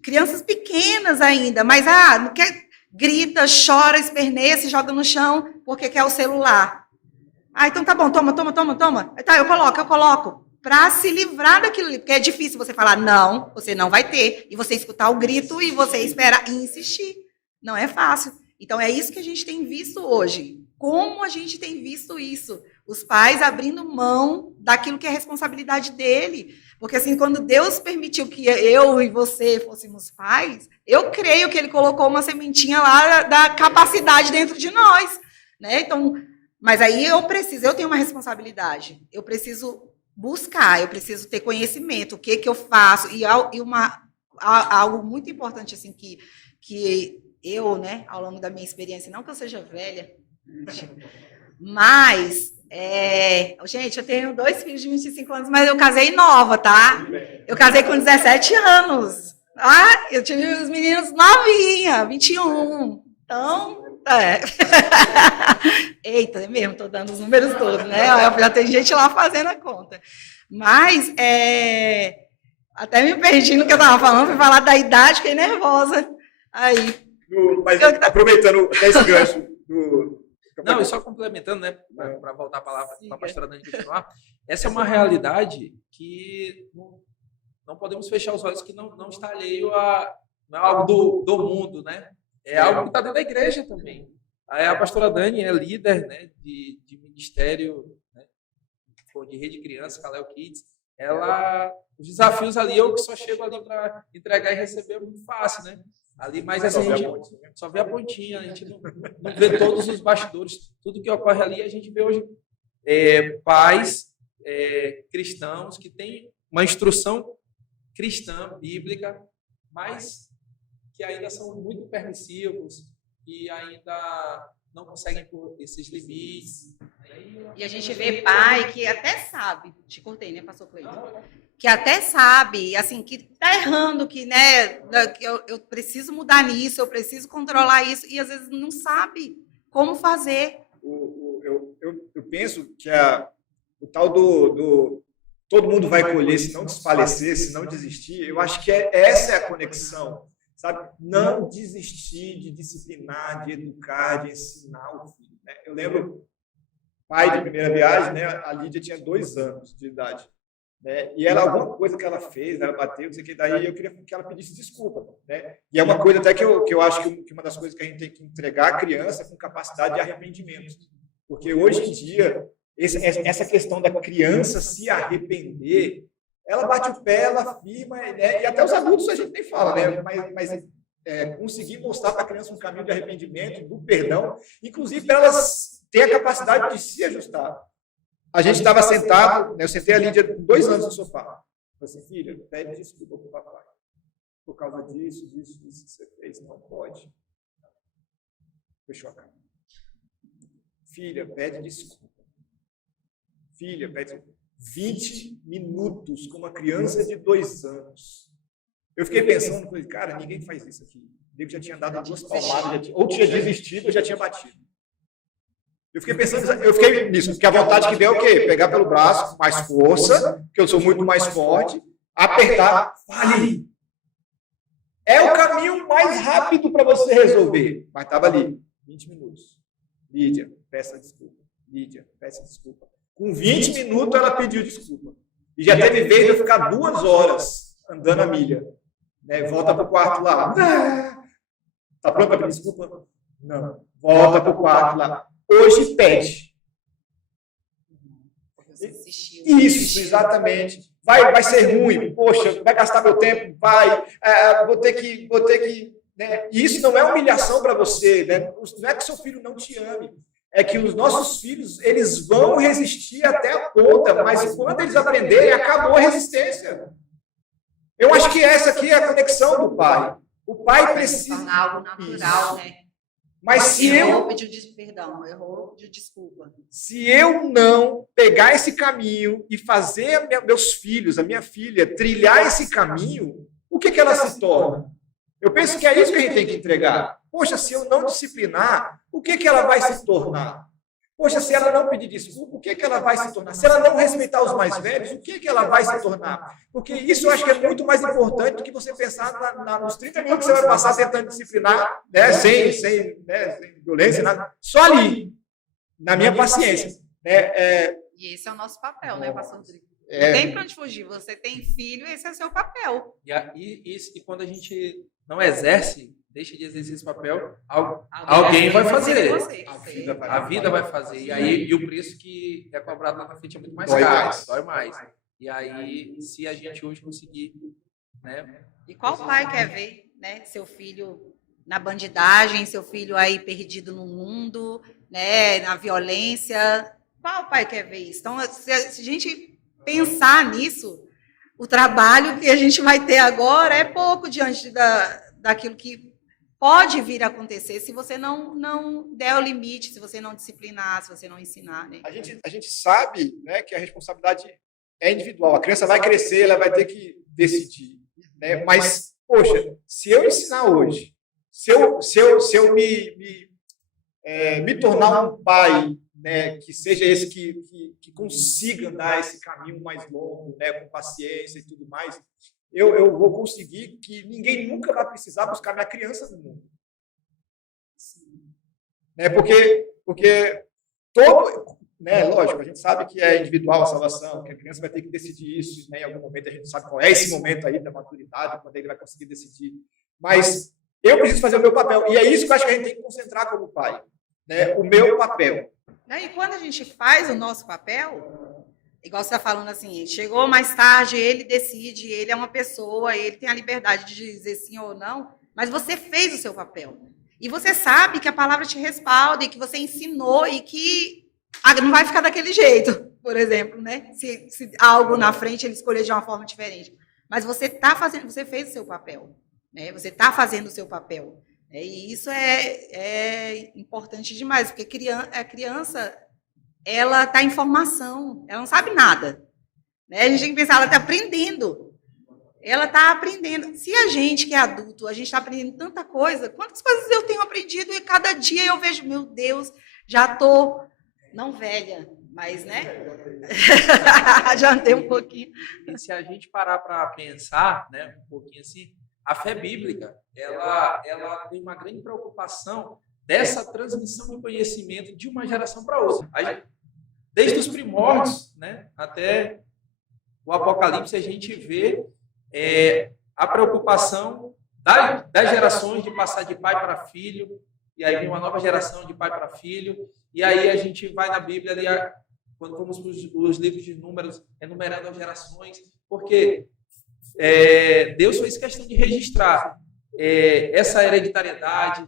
Crianças pequenas ainda, mas não quer, grita, chora, esperneia, se joga no chão porque quer o celular. Então tá bom, toma. Tá, eu coloco. Para se livrar daquilo ali, porque é difícil você falar, não, você não vai ter, e você escutar o grito e você esperar e insistir. Não é fácil. Então, é isso que a gente tem visto hoje. Como a gente tem visto isso? Os pais abrindo mão daquilo que é responsabilidade dele. Porque, assim, quando Deus permitiu que eu e você fôssemos pais, eu creio que ele colocou uma sementinha lá da capacidade dentro de nós, né? Então, mas aí eu tenho uma responsabilidade. Eu preciso buscar, eu preciso ter conhecimento, o que eu faço. E algo muito importante, assim, que eu, né, ao longo da minha experiência, não que eu seja velha, mas, gente, eu tenho 2 filhos de 25 anos, mas eu casei nova, tá? Eu casei com 17 anos. Eu tive os meninos novinha, 21. Então, Eita, é mesmo, estou dando os números todos, né? Já tem gente lá fazendo a conta. Mas, até me perdi no que eu estava falando, fui falar da idade, fiquei nervosa. Aí. Mas aproveitando esse gancho Não, e só complementando, né, para voltar a palavra para a pastora Dani continuar, essa é uma realidade que não podemos fechar os olhos, que não está alheio não é algo do mundo, né? É algo que está dentro da igreja também. A pastora Dani é líder, né, de ministério, né, de Rede Criança, Kalel Kids. Os desafios ali, eu que só chego ali para entregar e receber, é muito fácil, né? Ali, mas assim, a gente só vê a pontinha, a gente não vê todos os bastidores, tudo que ocorre ali. A gente vê hoje pais cristãos que têm uma instrução cristã, bíblica, mas que ainda são muito permissivos, que ainda não conseguem pôr esses limites. E a gente vê pai que até sabe, te cortei, né, pastor Cleiton? que até sabe, assim, que está errando, que, né, que eu preciso mudar nisso, eu preciso controlar isso, e às vezes não sabe como fazer. Eu penso que o tal do todo mundo vai colher se não desfalecer, se não desistir, eu acho que essa é a conexão, sabe? Não desistir de disciplinar, de educar, de ensinar o filho, né? Eu lembro, pai de primeira viagem, né? A Lídia tinha 2 anos de idade, né? E ela, alguma coisa que ela fez, ela bateu, não sei o que, daí eu queria que ela pedisse desculpa, né? E é uma coisa até que eu acho que uma das coisas que a gente tem que entregar à criança é com capacidade de arrependimento, porque hoje em dia essa questão da criança se arrepender, ela bate o pé, ela afirma, né? E até os adultos a gente nem fala, né? Mas conseguir mostrar para a criança um caminho de arrependimento, do perdão, inclusive para elas terem a capacidade de se ajustar. A gente estava sentado, né? Eu sentei a Lídia 2 anos no sofá. Eu falei assim, filha, pede desculpa para o papai. Por causa disso que você fez, não pode. Fechou a cara. Filha, pede desculpa. Filha, pede 20 minutos com uma criança de 2 anos. Eu fiquei pensando, cara, ninguém faz isso aqui. Ele já tinha dado 2 palmadas, ou tinha desistido, ou já tinha batido. Eu fiquei pensando, eu fiquei nisso, porque a vontade que deu é o quê? Pegar pelo braço, com mais força, que eu sou muito mais forte, apertar, fale. É o caminho mais rápido para você resolver. Mas estava ali, 20 minutos. Lídia, peça desculpa. Lídia, peça desculpa. Com 20 minutos ela pediu desculpa. E já teve vez de eu ficar 2 horas andando a milha. Né? Volta para o quarto lá. Está pronto para pedir desculpa? Não. Volta para o quarto lá. Hoje pede. Isso, exatamente. Vai ser ruim. Poxa, vai gastar meu tempo? Vai. Vou ter que. Né? E isso não é humilhação para você. Né? Não é que seu filho não te ame. É que os nossos filhos, eles vão resistir até a ponta, mas quando eles aprenderem, acabou a resistência. Eu acho que essa aqui é a conexão do pai. O pai precisa... algo natural, né? Mas se eu... pediu perdão, errou, pediu desculpa. Se eu não pegar esse caminho e fazer meus filhos, a minha filha, trilhar esse caminho, o que ela se torna? Eu penso que é isso que a gente tem que entregar. Poxa, se eu não disciplinar, o que ela vai se tornar? Poxa, se ela não pedir desculpa, o que ela vai se tornar? Se ela não respeitar os mais velhos, o que ela vai se tornar? Porque isso eu acho que é muito mais importante do que você pensar nos 30 minutos que você vai passar tentando disciplinar, né, sem violência, nada, só ali, na minha paciência. Né, E esse é o nosso papel, né, pastor Rodrigo? Não tem para onde fugir. Você tem filho, esse é seu papel. E quando a gente não exerce, deixa de exercer esse papel, alguém vai fazer. A vida vai fazer. E o preço que é cobrado lá na frente é muito mais caro. Dói mais. E aí, se a gente hoje conseguir... Né? E qual pai quer ver, né, seu filho na bandidagem, seu filho aí perdido no mundo, né, na violência? Qual pai quer ver isso? Então, se a gente pensar nisso, o trabalho que a gente vai ter agora é pouco diante daquilo que pode vir a acontecer se você não der o limite, se você não disciplinar, se você não ensinar. Né? A gente sabe, né, que a responsabilidade é individual. A criança vai crescer, ela vai ter que decidir. Né? Mas, poxa, se eu ensinar hoje, se eu me tornar um pai, né, que seja esse que consiga dar esse caminho mais longo, né, com paciência e tudo mais, eu vou conseguir que ninguém nunca vai precisar buscar minha criança no mundo. Né, porque todo... Né, lógico, a gente sabe que é individual a salvação, que a criança vai ter que decidir isso, né, em algum momento a gente sabe qual é esse momento aí da maturidade, quando ele vai conseguir decidir. Mas eu preciso fazer o meu papel, e é isso que eu acho que a gente tem que concentrar como pai. Né, o meu papel. E quando a gente faz o nosso papel, igual você está falando assim, chegou mais tarde, ele decide, ele é uma pessoa, ele tem a liberdade de dizer sim ou não, mas você fez o seu papel. E você sabe que a palavra te respalda e que você ensinou e que não vai ficar daquele jeito, por exemplo, né? Se algo na frente ele escolher de uma forma diferente. Mas você você fez o seu papel, né? Você está fazendo o seu papel. E isso é importante demais, porque a criança ela está em formação, ela não sabe nada. né? A gente tem que pensar, ela está aprendendo. Ela está aprendendo. Se a gente que é adulto, a gente está aprendendo tanta coisa, quantas coisas eu tenho aprendido e cada dia eu vejo, meu Deus, já estou, não velha, mas, né? Já andei um pouquinho. E se a gente parar para pensar, né, um pouquinho assim, a fé bíblica, ela tem uma grande preocupação dessa transmissão de conhecimento de uma geração para outra. Desde os primórdios, né, até o Apocalipse, a gente vê a preocupação das gerações de passar de pai para filho, e aí vem uma nova geração de pai para filho, e aí a gente vai na Bíblia, ali, quando vamos para os livros de números, enumerando as gerações, porque Deus fez questão de registrar essa hereditariedade,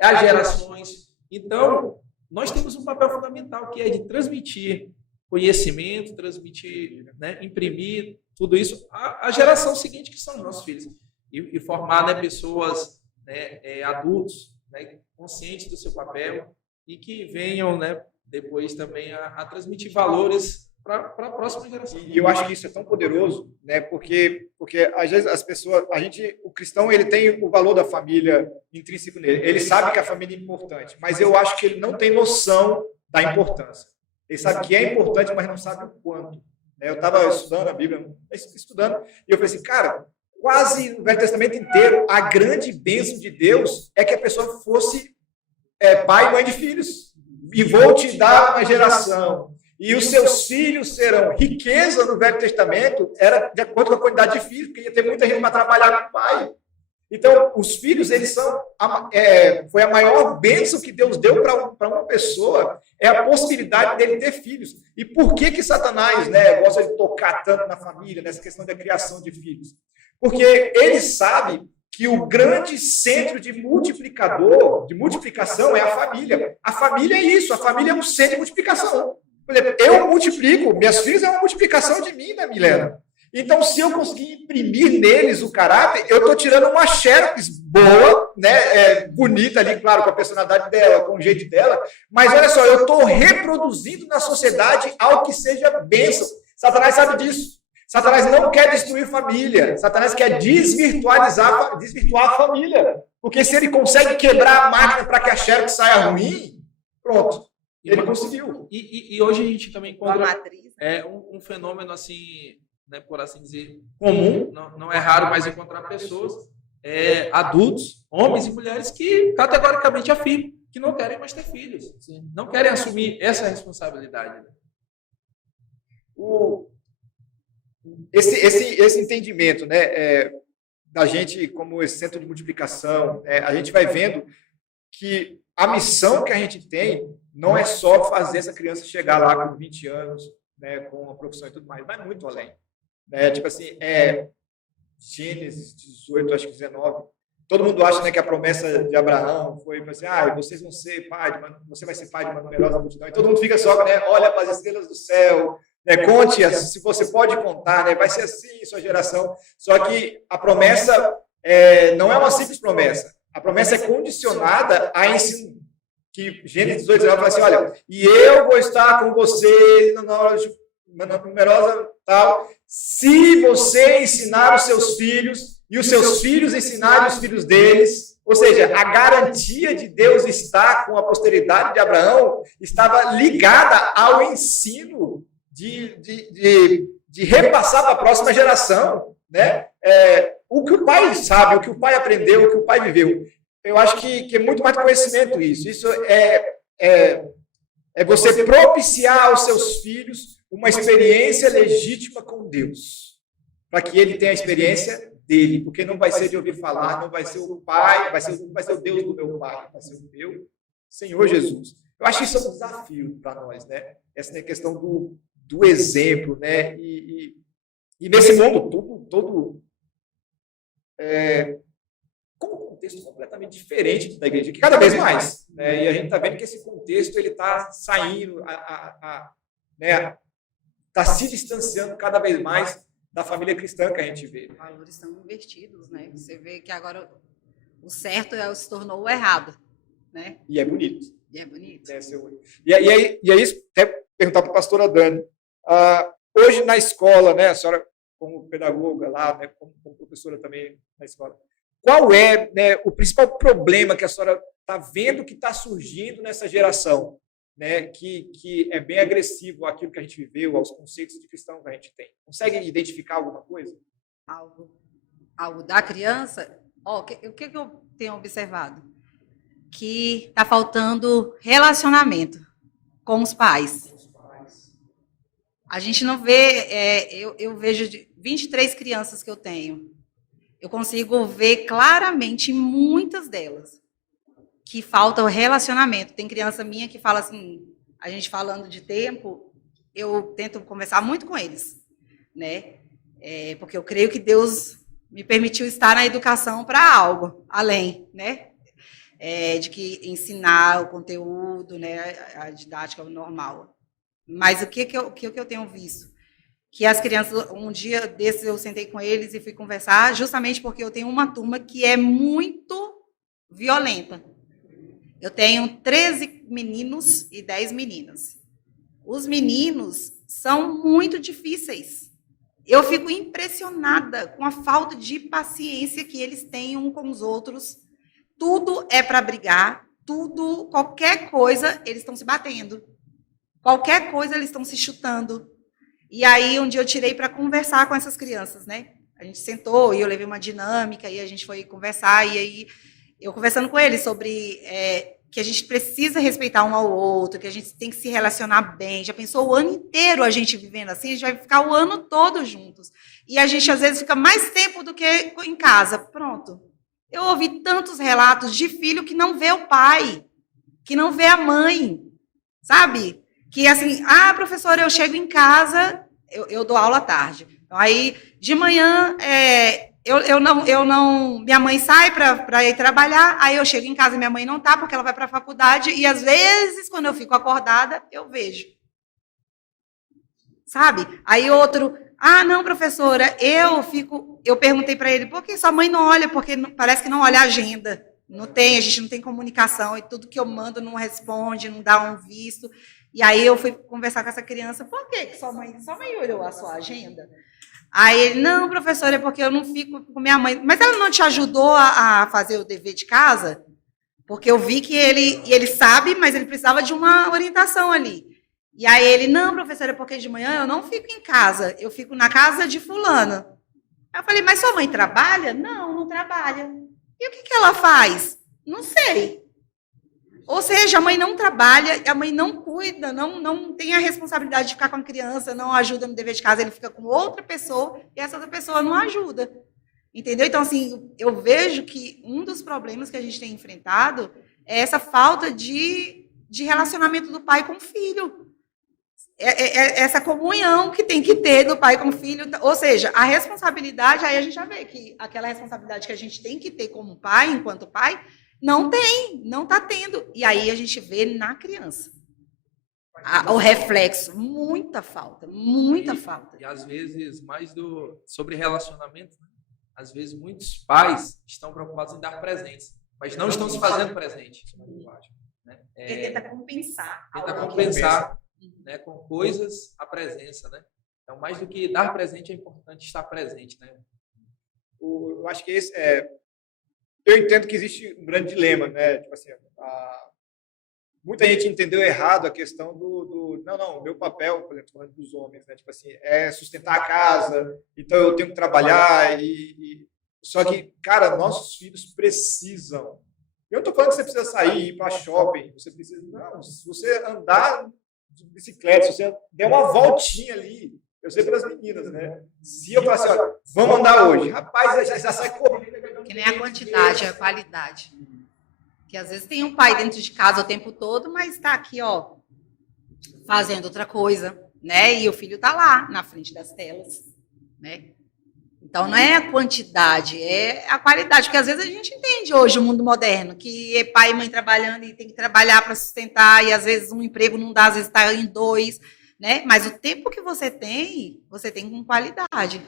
as gerações. Então, nós temos um papel fundamental, que é de transmitir conhecimento, transmitir, né, imprimir tudo isso à geração seguinte, que são os nossos filhos, e formar, né, pessoas, né, adultos, né, conscientes do seu papel e que venham, né, depois também a transmitir valores para a próxima geração. E eu acho que isso é tão poderoso, né? Porque às vezes as pessoas, o cristão, ele tem o valor da família intrínseco nele. Ele sabe que a família é importante, mas eu acho que ele não tem noção da importância. Ele sabe que é importante, mas não sabe o quanto. Eu estava estudando a Bíblia, e eu falei assim, cara, quase no Velho Testamento inteiro, a grande bênção de Deus é que a pessoa fosse pai e mãe de filhos. E vou te dar uma geração. E os seus filhos serão. Riqueza no Velho Testamento era de acordo com a quantidade de filhos, porque ia ter muita gente para trabalhar com o pai. Então, os filhos, eles são. Foi a maior bênção que Deus deu para uma pessoa, é a possibilidade dele ter filhos. E por que Satanás, né, gosta de tocar tanto na família, nessa questão da criação de filhos? Porque ele sabe que o grande centro de multiplicação é a família. A família é isso, a família é um centro de multiplicação. Por exemplo, eu multiplico, minhas filhas é uma multiplicação de mim, né, Milena? Então, se eu conseguir imprimir neles o caráter, eu estou tirando uma xerox boa, né, bonita ali, claro, com a personalidade dela, com o jeito dela, mas olha só, eu estou reproduzindo na sociedade algo que seja bênção. Satanás sabe disso. Satanás não quer destruir família. Satanás quer desvirtuar a família. Porque se ele consegue quebrar a máquina para que a xerox saia ruim, pronto. Ele conseguiu. E hoje a gente também encontra um fenômeno assim, né, por assim dizer, comum. Não é raro mais encontrar pessoas, adultos, homens e mulheres, que categoricamente afirmam que não querem mais ter filhos. Sim. Não querem assumir essa responsabilidade. Esse entendimento, né, da gente como esse centro de multiplicação, a gente vai vendo que a missão que a gente tem não é só fazer essa criança chegar lá com 20 anos, né, com a profissão e tudo mais, vai muito além. Tipo assim, Gênesis 18, acho que 19, todo mundo acha, né, que a promessa de Abraão foi assim, vocês vão ser você vai ser pai de uma numerosa multidão, e todo mundo fica só, né, olha para as estrelas do céu, né, conte, se você pode contar, né, vai ser assim sua geração. Só que a promessa não é uma simples promessa. A promessa é condicionada a ensino. Que Gênesis 18, 19 fala assim, olha, e eu vou estar com você na numerosa tal, se você ensinar os seus filhos e os seus filhos ensinarem os filhos deles. Ou seja, a garantia de Deus estar com a posteridade de Abraão estava ligada ao ensino de repassar para a próxima geração, né? O que o pai sabe, o que o pai aprendeu, o que o pai viveu. Eu acho que é muito mais conhecimento isso. Isso é você propiciar aos seus filhos uma experiência legítima com Deus, para que ele tenha a experiência dele, porque não vai ser de ouvir falar, não vai ser o pai, vai ser o Deus do meu pai, vai ser o meu Senhor Jesus. Eu acho que isso é um desafio para nós, né? Essa questão do exemplo, né? E nesse mundo todo com um contexto completamente diferente da igreja, que cada vez mais, né? E a gente está vendo que esse contexto ele está saindo, né? Está se distanciando cada vez mais da família cristã que a gente vê. Os valores estão invertidos, né? Você vê que agora o certo se tornou o errado, né? E é bonito. E é bonito. E aí, até perguntar para a pastora Dani, hoje na escola, né, a senhora como pedagoga lá, né, como professora também na escola, qual é, né, o principal problema que a senhora está vendo que está surgindo nessa geração, né, que é bem agressivo àquilo que a gente viveu, aos conceitos de cristão que a gente tem? Consegue identificar alguma coisa? Algo da criança? O que eu tenho observado? Que está faltando relacionamento com os pais. A gente não vê, eu vejo de 23 crianças que eu tenho, eu consigo ver claramente em muitas delas que falta o relacionamento. Tem criança minha que fala assim, a gente falando de tempo, eu tento conversar muito com eles, né? Porque eu creio que Deus me permitiu estar na educação para algo além, né? De que ensinar o conteúdo, né? A didática normal. Mas o que eu tenho visto? Que as crianças, um dia desses eu sentei com eles e fui conversar, justamente porque eu tenho uma turma que é muito violenta. Eu tenho 13 meninos e 10 meninas. Os meninos são muito difíceis. Eu fico impressionada com a falta de paciência que eles têm uns com os outros. Tudo é para brigar, qualquer coisa, eles estão se batendo. Qualquer coisa, eles estão se chutando. E aí, um dia eu tirei para conversar com essas crianças, né? A gente sentou e eu levei uma dinâmica e a gente foi conversar. E aí, eu conversando com eles sobre que a gente precisa respeitar um ao outro, que a gente tem que se relacionar bem. Já pensou o ano inteiro a gente vivendo assim? A gente vai ficar o ano todo juntos. E a gente, às vezes, fica mais tempo do que em casa. Pronto. Eu ouvi tantos relatos de filho que não vê o pai, que não vê a mãe, sabe? Que assim, professora, eu chego em casa, eu dou aula à tarde. Então, aí, de manhã, minha mãe sai para ir trabalhar, aí eu chego em casa e minha mãe não está, porque ela vai para a faculdade, e às vezes, quando eu fico acordada, eu vejo. Sabe? Aí outro, não, professora, eu perguntei para ele, por que sua mãe não olha? Porque parece que não olha a agenda. Não tem, a gente não tem comunicação, e tudo que eu mando não responde, não dá um visto. E aí eu fui conversar com essa criança, por que sua mãe olhou a sua agenda? Aí ele, não, professora, é porque eu não fico com minha mãe. Mas ela não te ajudou a fazer o dever de casa? Porque eu vi que ele sabe, mas ele precisava de uma orientação ali. E aí ele, não, professora, é porque de manhã eu não fico em casa, eu fico na casa de fulano. Aí eu falei, mas sua mãe trabalha? Não, não trabalha. E o que ela faz? Não sei. Ou seja, a mãe não trabalha, a mãe não cuida, não tem a responsabilidade de ficar com a criança, não ajuda no dever de casa, ele fica com outra pessoa e essa outra pessoa não ajuda. Entendeu? Então, assim, eu vejo que um dos problemas que a gente tem enfrentado é essa falta de relacionamento do pai com o filho. Essa comunhão que tem que ter do pai com o filho. Ou seja, a responsabilidade, aí a gente já vê que aquela responsabilidade que a gente tem que ter como pai, enquanto pai, não está tendo. E aí a gente vê na criança o reflexo, muita falta. E às vezes, sobre relacionamento, né? Às vezes muitos pais estão preocupados em dar presentes, mas não estão se fazendo presente. Né? Tenta compensar. Né, com coisas a presença. Né? Então, mais do que dar presente, é importante estar presente. Né? Eu acho que esse eu entendo que existe um grande dilema, né? Tipo assim, muita gente entendeu errado a questão do não, meu papel, por exemplo, falando dos homens, né? Tipo assim, é sustentar a casa, então eu tenho que trabalhar só que, cara, nossos filhos precisam. Eu não estou falando que você precisa sair, ir para shopping, você precisa, não, se você andar de bicicleta, se você der uma voltinha ali, eu sei pelas meninas, né? Se eu falar assim, olha, vamos andar hoje, rapaz, já sai correndo. Que nem a quantidade, a qualidade. Que às vezes tem um pai dentro de casa o tempo todo, mas está aqui, ó, fazendo outra coisa, né? E o filho está lá, na frente das telas, né? Então, não é a quantidade, é a qualidade. Porque às vezes a gente entende hoje o mundo moderno, que é pai e mãe trabalhando e tem que trabalhar para sustentar, e às vezes um emprego não dá, às vezes está em 2, né? Mas o tempo que você tem com qualidade.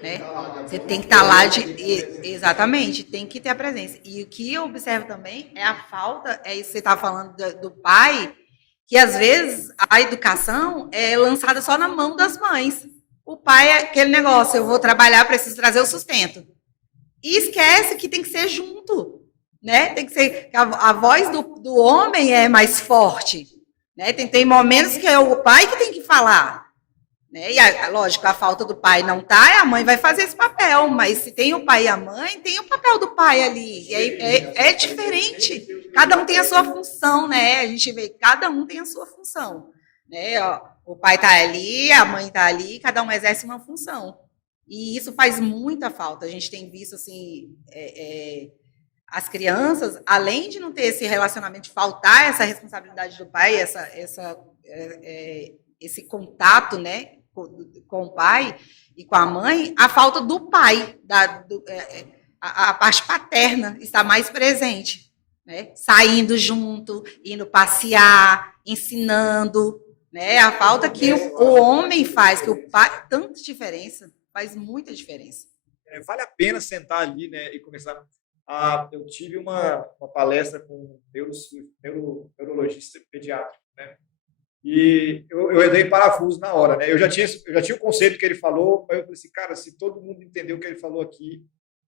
Né? Você tem que estar lá, exatamente, tem que ter a presença. E o que eu observo também é a falta, é isso que você estava falando do pai, que às vezes a educação é lançada só na mão das mães. O pai é aquele negócio, eu vou trabalhar, preciso trazer o sustento. E esquece que tem que ser junto, né? Tem que ser, a voz do homem é mais forte, né? Tem momentos que é o pai que tem que falar, né? E lógico, a falta do pai não tá, a mãe vai fazer esse papel, mas se tem o pai e a mãe, tem o papel do pai ali. E é diferente. Cada um tem a sua função, né? A gente vê que cada um tem a sua função, né? Ó, o pai tá ali, a mãe tá ali, cada um exerce uma função. E isso faz muita falta. A gente tem visto assim, as crianças, além de não ter esse relacionamento, de faltar essa responsabilidade do pai, esse contato, né, com o pai e com a mãe, a falta do pai, a parte paterna está mais presente, né? Saindo junto, indo passear, ensinando, né? A falta que o homem faz, que o pai, tanta diferença, faz muita diferença. Vale a pena sentar ali, né, e começar. Eu tive uma palestra com um neurologista pediátrico, né? E eu entrei em parafuso na hora, né? Eu já tinha o conceito que ele falou, mas eu falei assim, cara, se todo mundo entender o que ele falou aqui,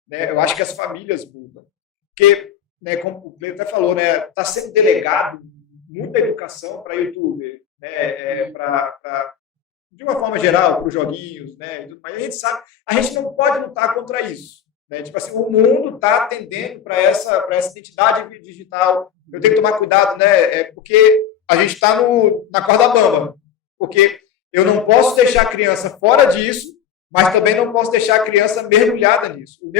né, eu acho que as famílias mudam. Porque, né, como o Cleiton até falou, né, está sendo delegado muita educação para YouTube, né, de uma forma geral, para os joguinhos, né? Mas a gente sabe, a gente não pode lutar contra isso, né? Tipo assim, o mundo está tendendo para essa identidade digital. Eu tenho que tomar cuidado, né? Porque a gente está na corda bamba. Porque eu não posso deixar a criança fora disso, mas também não posso deixar a criança mergulhada nisso. O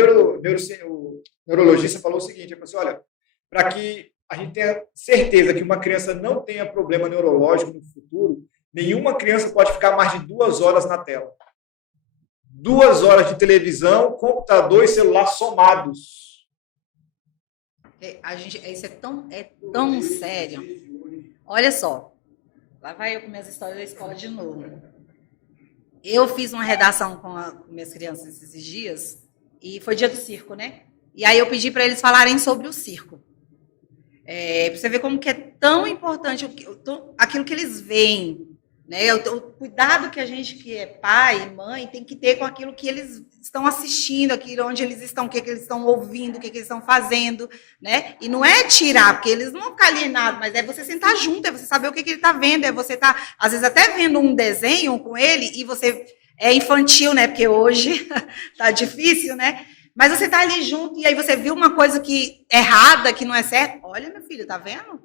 neurologista falou o seguinte, ele falou assim, olha, para que a gente tenha certeza que uma criança não tenha problema neurológico no futuro, nenhuma criança pode ficar mais de 2 horas na tela. 2 horas de televisão, computador e celular somados. Isso é tão sério. Olha só, lá vai eu com minhas histórias da escola de novo. Eu fiz uma redação com minhas crianças esses dias, e foi dia do circo, né? E aí eu pedi para eles falarem sobre o circo. Para você ver como que é tão importante aquilo que eles veem, né? O cuidado que a gente que é pai e mãe tem que ter com aquilo que eles estão assistindo, aquilo onde eles estão, o que eles estão ouvindo, o que eles estão fazendo, né? E não é tirar, porque eles não vão ficar alienados, mas é você sentar junto, é você saber o que ele está vendo, é você estar, às vezes, até vendo um desenho com ele e você é infantil, né? Porque hoje tá difícil, né? Mas você tá ali junto e aí você viu uma coisa que errada, que não é certo. Olha, meu filho, tá vendo?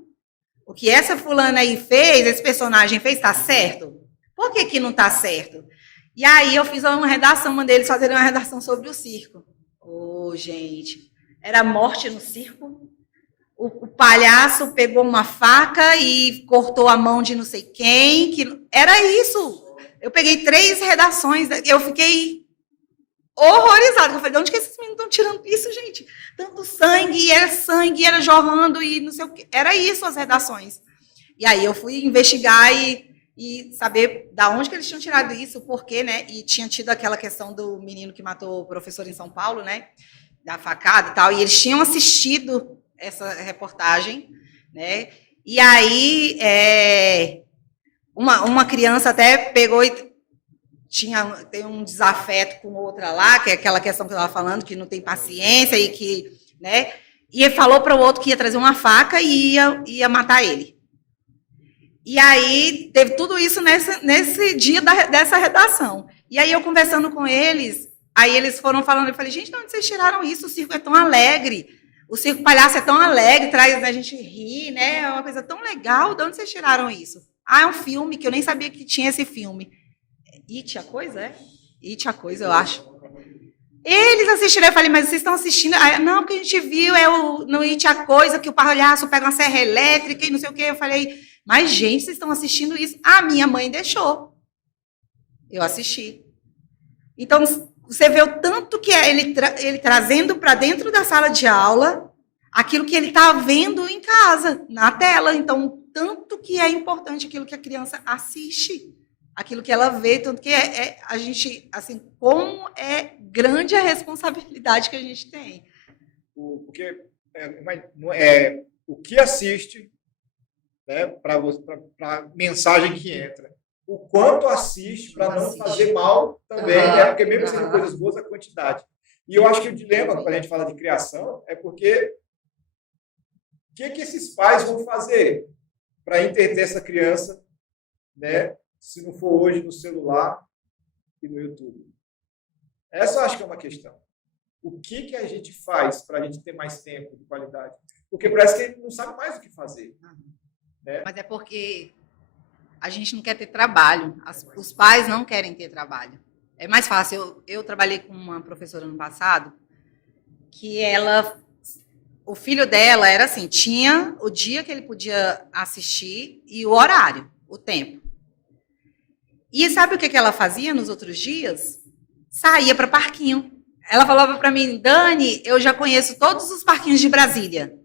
O que essa fulana aí fez, esse personagem fez, tá certo? Por que não tá certo? E aí eu fiz uma redação, mandei eles fazerem uma redação sobre o circo. Gente, era morte no circo. O palhaço pegou uma faca e cortou a mão de não sei quem. Era isso. Eu peguei 3 redações, eu fiquei horrorizada. Eu falei, de onde que esses meninos estão tirando isso, gente? Tanto sangue, era jorrando e não sei o quê. Era isso as redações. E aí eu fui investigar e saber da onde que eles tinham tirado isso, por quê, né? E tinha tido aquela questão do menino que matou o professor em São Paulo, né? Da facada e tal. E eles tinham assistido essa reportagem, né? E aí uma criança até pegou e tem um desafeto com outra lá, que é aquela questão que eu estava falando, que não tem paciência e que, né? E ele falou para o outro que ia trazer uma faca e ia matar ele. E aí teve tudo isso nesse dia dessa redação. E aí eu conversando com eles, aí eles foram falando, eu falei, gente, de onde vocês tiraram isso? O circo é tão alegre, o circo palhaço é tão alegre, traz a gente rir, né? É uma coisa tão legal, de onde vocês tiraram isso? É um filme que eu nem sabia que tinha esse filme. It a Coisa, é? It a Coisa, eu acho. Eles assistiram, eu falei, mas vocês estão assistindo? Não, porque a gente viu no It a Coisa, que o palhaço pega uma serra elétrica e não sei o quê. Eu falei, mas, gente, vocês estão assistindo isso? A minha mãe deixou. Eu assisti. Então, você vê o tanto que é ele trazendo para dentro da sala de aula aquilo que ele está vendo em casa, na tela. Então, tanto que é importante aquilo que a criança assiste, aquilo que ela vê, tanto que a gente, assim, como é grande a responsabilidade que a gente tem. Porque o que assiste, né, para a mensagem que entra. O quanto assiste para não fazer mal também, né? Porque mesmo sendo coisas boas, a quantidade. E eu acho que o dilema, quando a gente fala de criação, é porque o que esses pais vão fazer para entreter essa criança, né, se não for hoje no celular e no YouTube? Essa eu acho que é uma questão. O que a gente faz para a gente ter mais tempo de qualidade? Porque parece que ele não sabe mais o que fazer. Né? Mas é porque a gente não quer ter trabalho. Os pais não querem ter trabalho. É mais fácil. Eu trabalhei com uma professora no passado que o filho dela era assim, tinha o dia que ele podia assistir e o horário, o tempo. E sabe o que ela fazia nos outros dias? Saía para parquinho. Ela falava para mim, Dani, eu já conheço todos os parquinhos de Brasília.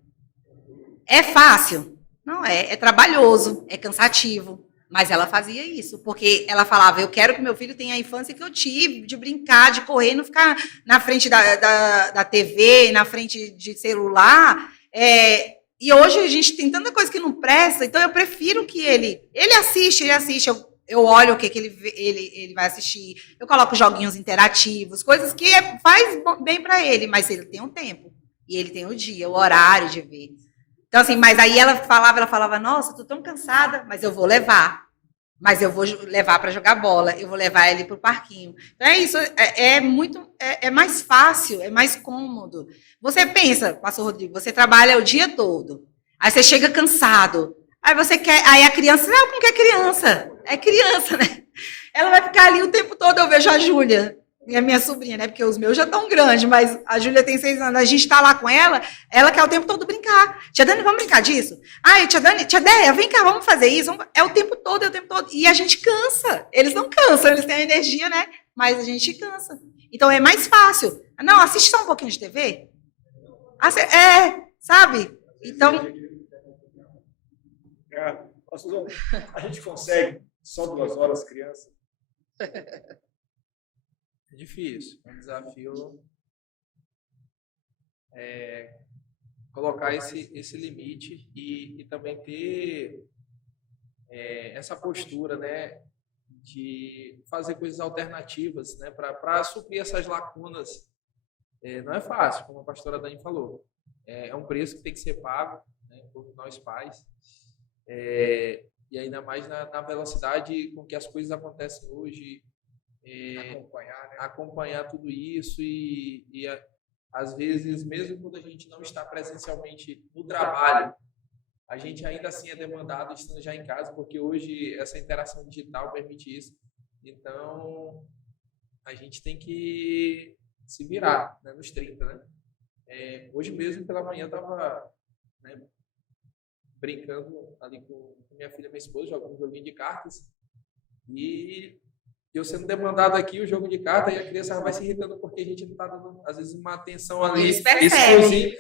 É fácil? Não é. É trabalhoso, é cansativo. Mas ela fazia isso, porque ela falava, eu quero que meu filho tenha a infância que eu tive, de brincar, de correr, não ficar na frente da TV, na frente de celular. E hoje a gente tem tanta coisa que não presta, então eu prefiro que ele assiste, eu olho o que ele vai assistir, eu coloco joguinhos interativos, coisas que faz bem para ele, mas ele tem um tempo, e ele tem o dia, o horário de ver. Então, assim, mas aí ela falava, nossa, estou tão cansada, mas eu vou levar. Mas eu vou levar para jogar bola, eu vou levar ele para o parquinho. Então, é isso, é mais fácil, é mais cômodo. Você pensa, pastor Rodrigo, você trabalha o dia todo, aí você chega cansado, aí a criança, sabe como que é criança? É criança, né? Ela vai ficar ali o tempo todo, eu vejo a Júlia, minha sobrinha, né? Porque os meus já estão grandes, mas a Júlia tem 6 anos. A gente está lá com ela quer o tempo todo brincar. Tia Dani, vamos brincar disso? Tia Déia, vem cá, vamos fazer isso? É o tempo todo, é o tempo todo. E a gente cansa. Eles não cansam, eles têm a energia, né? Mas a gente cansa. Então é mais fácil. Não, assiste só um pouquinho de TV. Sabe? Então. A gente consegue só 2 horas, criança? É difícil, é um desafio colocar esse limite e também ter essa postura, né, de fazer coisas alternativas, né, para suprir essas lacunas. Não é fácil, como a pastora Dani falou. É um preço que tem que ser pago, né, por nós pais. E ainda mais na velocidade com que as coisas acontecem hoje. Acompanhar tudo isso e às vezes, mesmo quando a gente não está presencialmente no trabalho, a gente ainda assim é demandado estando já em casa, porque hoje essa interação digital permite isso. Então, a gente tem que se virar, né, nos 30, né? Hoje mesmo, pela manhã, eu estava, né, brincando ali com minha filha e minha esposa, jogando um joguinho de cartas, e eu sendo demandado aqui o jogo de carta e a criança vai se irritando porque a gente não está dando, às vezes, uma atenção ali exclusiva.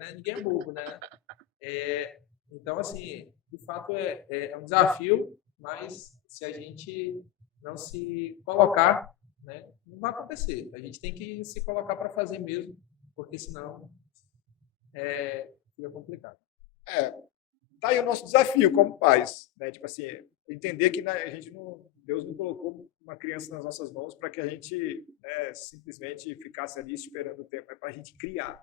Né? Ninguém é bobo, né? Então, assim, de fato é um desafio, mas se a gente não se colocar, né, não vai acontecer. A gente tem que se colocar para fazer mesmo, porque senão fica complicado. Tá aí o nosso desafio como pais, né? Tipo assim, entender que Deus não colocou uma criança nas nossas mãos para que a gente, né, simplesmente ficasse ali esperando o tempo, é para a gente criar.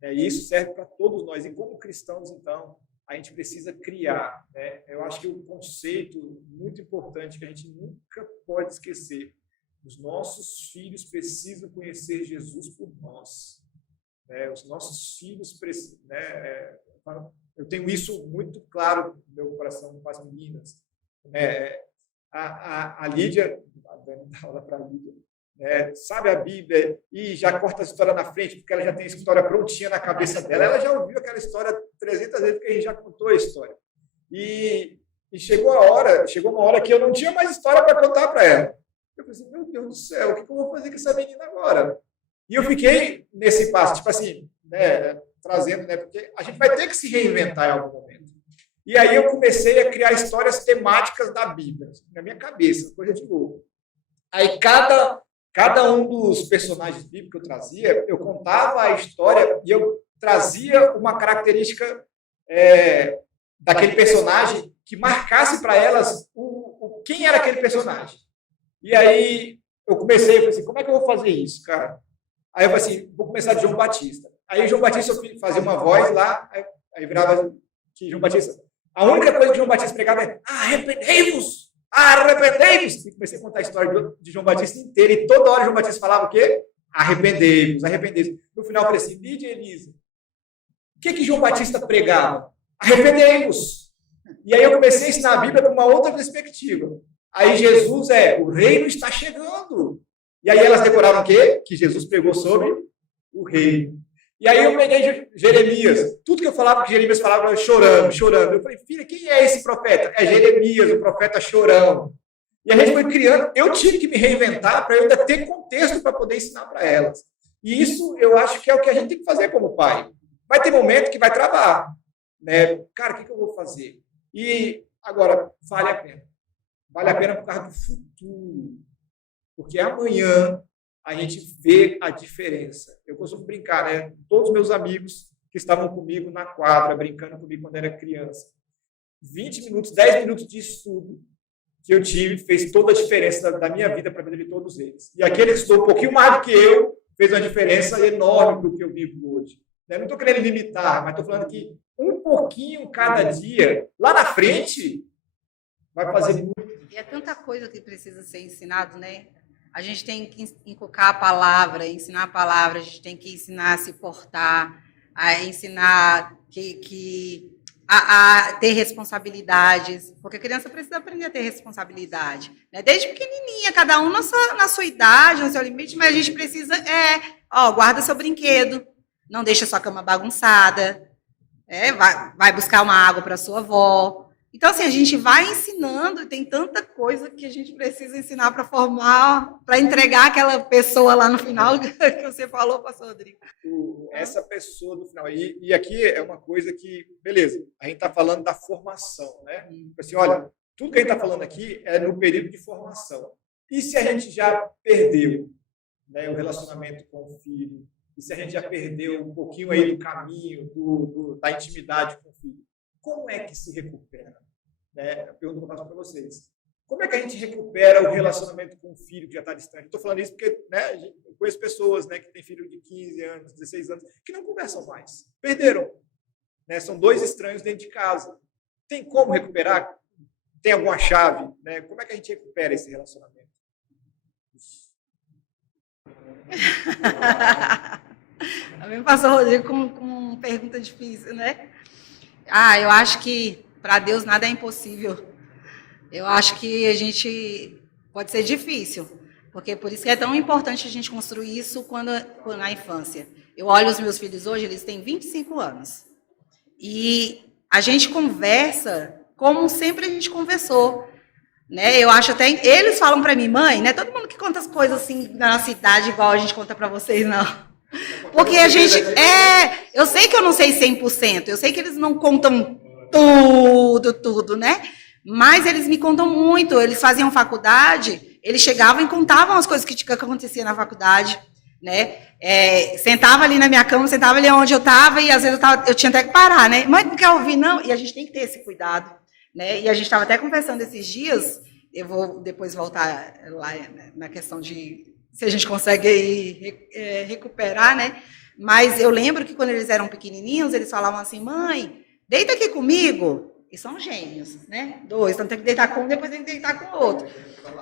E isso serve para todos nós. E como cristãos, então, a gente precisa criar. Né? Eu acho que um conceito muito importante que a gente nunca pode esquecer: os nossos filhos precisam conhecer Jesus por nós. Os nossos filhos precisam. Eu tenho isso muito claro no meu coração com as meninas. A Lídia, a Dani dá aula para a Lídia, sabe a Bíblia e já corta a história na frente, porque ela já tem a história prontinha na cabeça dela. Ela já ouviu aquela história 300 vezes, porque a gente já contou a história. E chegou uma hora que eu não tinha mais história para contar para ela. Eu falei assim, meu Deus do céu, o que eu vou fazer com essa menina agora? E eu fiquei nesse passo, tipo assim, trazendo, porque a gente vai ter que se reinventar em algum momento. E aí eu comecei a criar histórias temáticas da Bíblia, na minha cabeça, coisa de louco. Aí cada um dos personagens bíblicos que eu trazia, eu contava a história e eu trazia uma característica daquele personagem que marcasse para elas quem era aquele personagem. E aí eu falei assim, como é que eu vou fazer isso, cara? Aí eu falei assim, vou começar de João Batista. Aí João Batista eu fazia uma voz lá, aí virava que João Batista. A única coisa que João Batista pregava é arrependei-vos! Arrependei-vos! E comecei a contar a história de João Batista inteira, e toda hora João Batista falava o quê? Arrependei-vos, arrependei-vos. No final eu falei assim, Lídia e Elisa, o que João Batista pregava? Arrependei-vos! E aí eu comecei a ensinar a Bíblia com uma outra perspectiva. Aí Jesus o reino está chegando. E aí elas decoraram o quê? Que Jesus pregou sobre o reino. E aí eu peguei Jeremias. Tudo que eu falava, que Jeremias falava, chorando, chorando. Eu falei, filha, quem é esse profeta? É Jeremias, o profeta chorão. E a gente foi criando. Eu tive que me reinventar para eu ainda ter contexto para poder ensinar para elas. E isso eu acho que é o que a gente tem que fazer como pai. Vai ter momento que vai travar. Né? Cara, o que eu vou fazer? E agora, vale a pena. Vale a pena por causa do futuro. Porque amanhã a gente vê a diferença. Eu costumo brincar, né? Todos os meus amigos que estavam comigo na quadra, brincando comigo quando era criança. 20 minutos, 10 minutos de estudo que eu tive fez toda a diferença da minha vida para a vida de todos eles. E aquele que estudou um pouquinho mais do que eu fez uma diferença enorme para o que eu vivo hoje. Eu não estou querendo limitar, mas estou falando que um pouquinho cada dia, lá na frente, vai fazer muito. E é tanta coisa que precisa ser ensinado, né? A gente tem que inculcar a palavra, ensinar a palavra, a gente tem que ensinar a se portar, a ensinar a ter responsabilidades, porque a criança precisa aprender a ter responsabilidade, né? Desde pequenininha, cada um na sua idade, no seu limite, mas a gente precisa, guarda seu brinquedo, não deixa sua cama bagunçada, vai buscar uma água para sua avó. Então, assim, a gente vai ensinando, e tem tanta coisa que a gente precisa ensinar para formar, para entregar aquela pessoa lá no final que você falou, pastor Rodrigo. Essa pessoa do final. E aqui é uma coisa que, beleza, a gente está falando da formação, né? Assim, olha, tudo que a gente está falando aqui é no período de formação. E se a gente já perdeu, né, o relacionamento com o filho? E se a gente já perdeu um pouquinho aí do caminho, da intimidade com o filho? Como é que se recupera? Eu pergunto para vocês. Como é que a gente recupera o relacionamento com o filho que já está distante? Estou falando isso porque, né, eu conheço pessoas, né, que têm filho de 15 anos, 16 anos, que não conversam mais. Perderam. Né? São dois estranhos dentro de casa. Tem como recuperar? Tem alguma chave? Né? Como é que a gente recupera esse relacionamento? Também passou, Rodrigo, com pergunta difícil, né? Eu acho que para Deus nada é impossível. Eu acho que a gente pode ser difícil, porque por isso que é tão importante a gente construir isso quando na infância. Eu olho os meus filhos hoje, eles têm 25 anos. E a gente conversa como sempre a gente conversou. Né? Eu acho até... Eles falam para mim, mãe, não é todo mundo que conta as coisas assim na nossa idade igual a gente conta para vocês, não. Porque a gente... eu sei que eu não sei 100%, eu sei que eles não contam tudo, né? Mas eles me contam muito. Eles faziam faculdade, eles chegavam e contavam as coisas que acontecia na faculdade, né? Sentava ali na minha cama, sentava ali onde eu estava, e às vezes eu tinha até que parar, né? Mãe, não quer ouvir, não? E a gente tem que ter esse cuidado, né? E a gente estava até conversando esses dias, eu vou depois voltar lá na questão de se a gente consegue aí, recuperar, né? Mas eu lembro que quando eles eram pequenininhos, eles falavam assim, mãe, deita aqui comigo. E são gêmeos, né? 2, então tem que deitar com um, depois tem que deitar com o outro.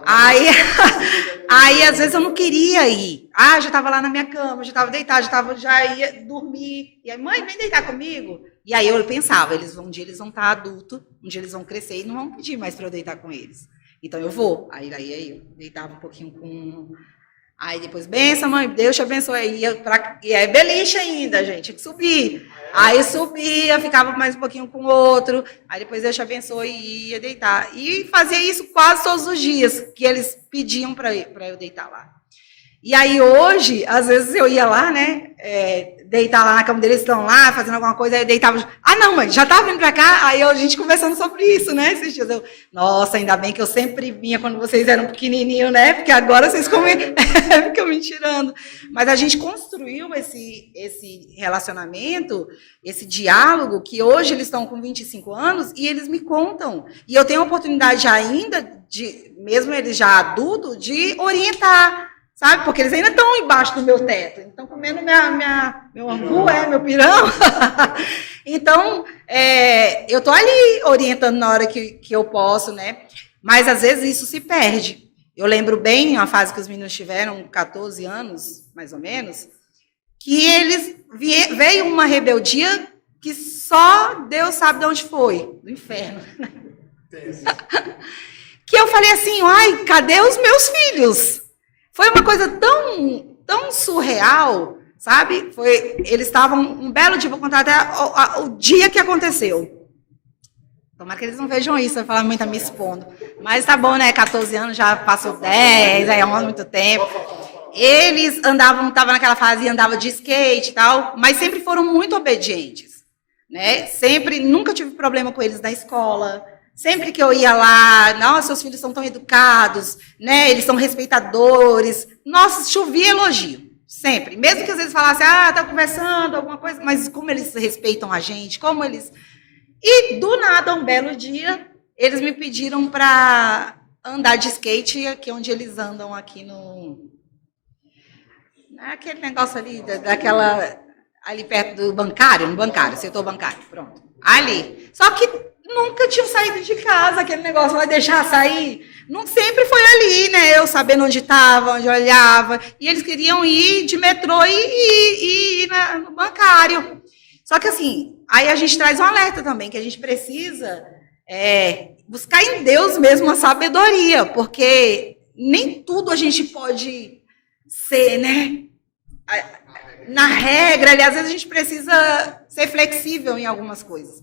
Aí, às vezes, eu não queria ir. Já estava lá na minha cama, já estava deitada, já ia dormir. E aí, mãe, vem deitar comigo. E aí eu pensava, um dia eles vão estar adultos, um dia eles vão crescer e não vão pedir mais para eu deitar com eles. Então eu vou. Aí eu deitava um pouquinho com um. Aí depois, benção, mãe, Deus te abençoe. E é beliche ainda, gente, tinha que subir. Aí subia, ficava mais um pouquinho com o outro. Aí depois Deus te abençoe e ia deitar. E fazia isso quase todos os dias, que eles pediam para eu deitar lá. E aí hoje, às vezes eu ia lá, né, deitar lá na cama deles, estão lá fazendo alguma coisa, aí eu deitava, não, mãe, já estava vindo para cá? Aí a gente conversando sobre isso, né, esses dias nossa, ainda bem que eu sempre vinha quando vocês eram pequenininhos, né, porque agora vocês ficam me tirando. Mas a gente construiu esse relacionamento, esse diálogo, que hoje eles estão com 25 anos e eles me contam. E eu tenho a oportunidade ainda, mesmo eles já adultos, de orientar, sabe? Porque eles ainda estão embaixo do meu teto. Estão comendo meu angu, meu pirão. Então, eu estou ali orientando na hora que eu posso, né? Mas, às vezes, isso se perde. Eu lembro bem uma fase que os meninos tiveram, 14 anos, mais ou menos, que eles veio uma rebeldia que só Deus sabe de onde foi, do inferno. Que eu falei assim, cadê os meus filhos? Foi uma coisa tão surreal, sabe? Eles estavam, um belo dia, vou contar até o dia que aconteceu. Tomara que eles não vejam isso, vai falar, mãe, tá me expondo. Mas tá bom, né? 14 anos, já passou 10, aí é muito tempo. Eles estavam naquela fase, andavam de skate e tal, mas sempre foram muito obedientes, né? Sempre, nunca tive problema com eles na escola. Sempre que eu ia lá, nossa, seus filhos são tão educados, né? Eles são respeitadores. Nossa, chovia elogio, sempre. Mesmo que às vezes falassem, tá conversando, alguma coisa, mas como eles respeitam a gente, como eles... E, do nada, um belo dia, eles me pediram para andar de skate, aqui onde eles andam, aqui aquele negócio ali, ali perto do bancário, no bancário, setor bancário, pronto. Ali. Só que nunca tinham saído de casa, aquele negócio, vai deixar sair? Não sempre foi ali, né? Eu sabendo onde estava, onde eu olhava. E eles queriam ir de metrô e ir no bancário. Só que assim, aí a gente traz um alerta também, que a gente precisa buscar em Deus mesmo a sabedoria, porque nem tudo a gente pode ser, né? Na regra, aliás, às vezes a gente precisa ser flexível em algumas coisas.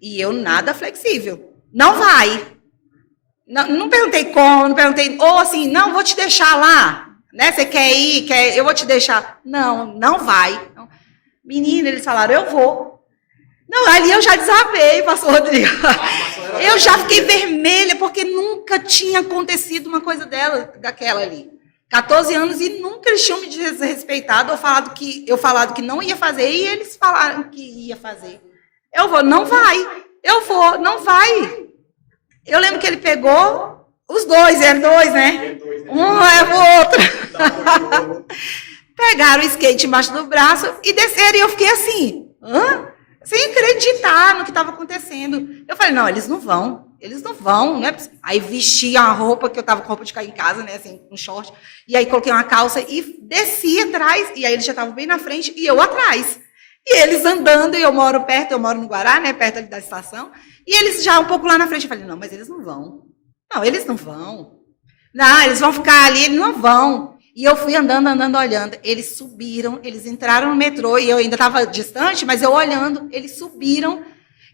E eu nada flexível. Não vai. Não perguntei como, não perguntei... Ou assim, não, vou te deixar lá. Né? Você quer ir? Eu vou te deixar. Não vai. Menina, eles falaram, eu vou. Não, ali eu já desabei, pastor Rodrigo. Eu já fiquei vermelha, porque nunca tinha acontecido uma coisa daquela ali. 14 anos e nunca eles tinham me desrespeitado ou falado que não ia fazer e eles falaram que ia fazer. Eu vou, não vai. Eu vou, não vai. Eu lembro que ele pegou os dois, eram dois, né? Um leva o outro. Pegaram o skate embaixo do braço e desceram. E eu fiquei assim, sem acreditar no que estava acontecendo. Eu falei, não, eles não vão. Né? Aí vesti a roupa, que eu estava com roupa de cair em casa, né? Assim, um short. E aí coloquei uma calça e desci atrás. E aí eles já estavam bem na frente e eu atrás. E eles andando, e eu moro no Guará, né? Perto ali da estação. E eles já um pouco lá na frente. Eu falei, não, mas eles não vão. Não, eles não vão. Não, eles vão ficar ali, eles não vão. E eu fui andando, olhando. Eles subiram, eles entraram no metrô, e eu ainda estava distante, mas eu olhando, eles subiram.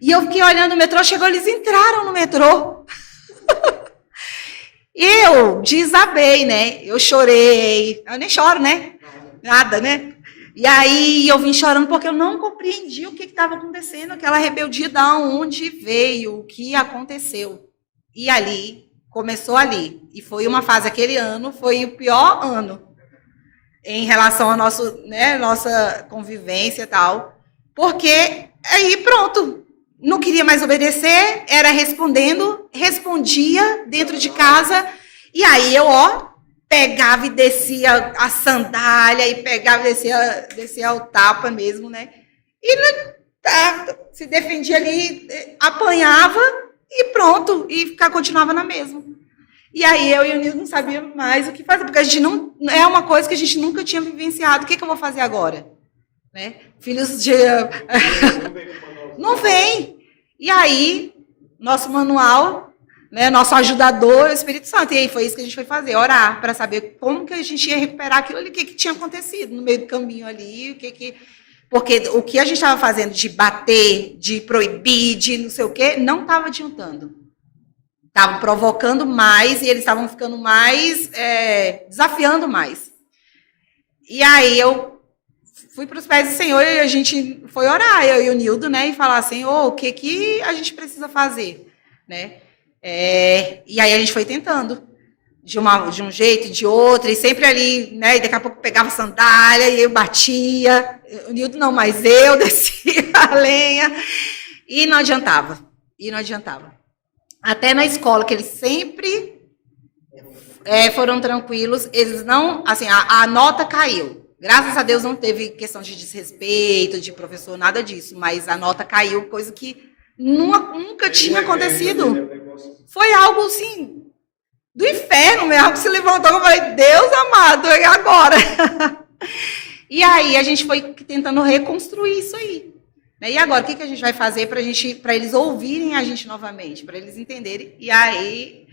E eu fiquei olhando o metrô, chegou, eles entraram no metrô. Eu desabei, né? Eu chorei. Eu nem choro, né? Nada, né? E aí eu vim chorando porque eu não compreendi o que estava acontecendo, aquela rebeldia, de onde veio, o que aconteceu. E ali, começou ali. E foi uma fase, aquele ano, foi o pior ano em relação à nossa convivência e tal. Porque aí pronto, não queria mais obedecer, era respondia dentro de casa. E aí eu, pegava e descia a sandália, e pegava e descia o tapa mesmo, né? E se defendia ali, apanhava e pronto, e continuava na mesma. E aí eu e o Nilson não sabíamos mais o que fazer, porque a gente não... É uma coisa que a gente nunca tinha vivenciado. O que eu vou fazer agora? Né? Filhos de... Não vem. E aí, nosso manual... Né, nosso ajudador, o Espírito Santo. E aí foi isso que a gente foi fazer, orar, para saber como que a gente ia recuperar aquilo ali, o que tinha acontecido no meio do caminho ali, porque o que a gente estava fazendo de bater, de proibir, de não sei o quê, não estava adiantando. Estavam provocando mais e eles estavam ficando mais, desafiando mais. E aí eu fui para os pés do Senhor e a gente foi orar, eu e o Nildo, né? E falar, Senhor, o que a gente precisa fazer, né? E aí a gente foi tentando, de um jeito, de outro, e sempre ali, né? E daqui a pouco pegava sandália e eu batia. O Nildo não, mas eu descia a lenha. E não adiantava. Até na escola, que eles sempre foram tranquilos, eles não, assim, a nota caiu. Graças a Deus não teve questão de desrespeito, de professor, nada disso, mas a nota caiu, coisa que nunca tinha acontecido. Foi algo, assim, do inferno mesmo, que se levantou, eu falei, Deus amado, é agora. E aí a gente foi tentando reconstruir isso aí. E agora, o que a gente vai fazer para eles ouvirem a gente novamente, para eles entenderem? E aí,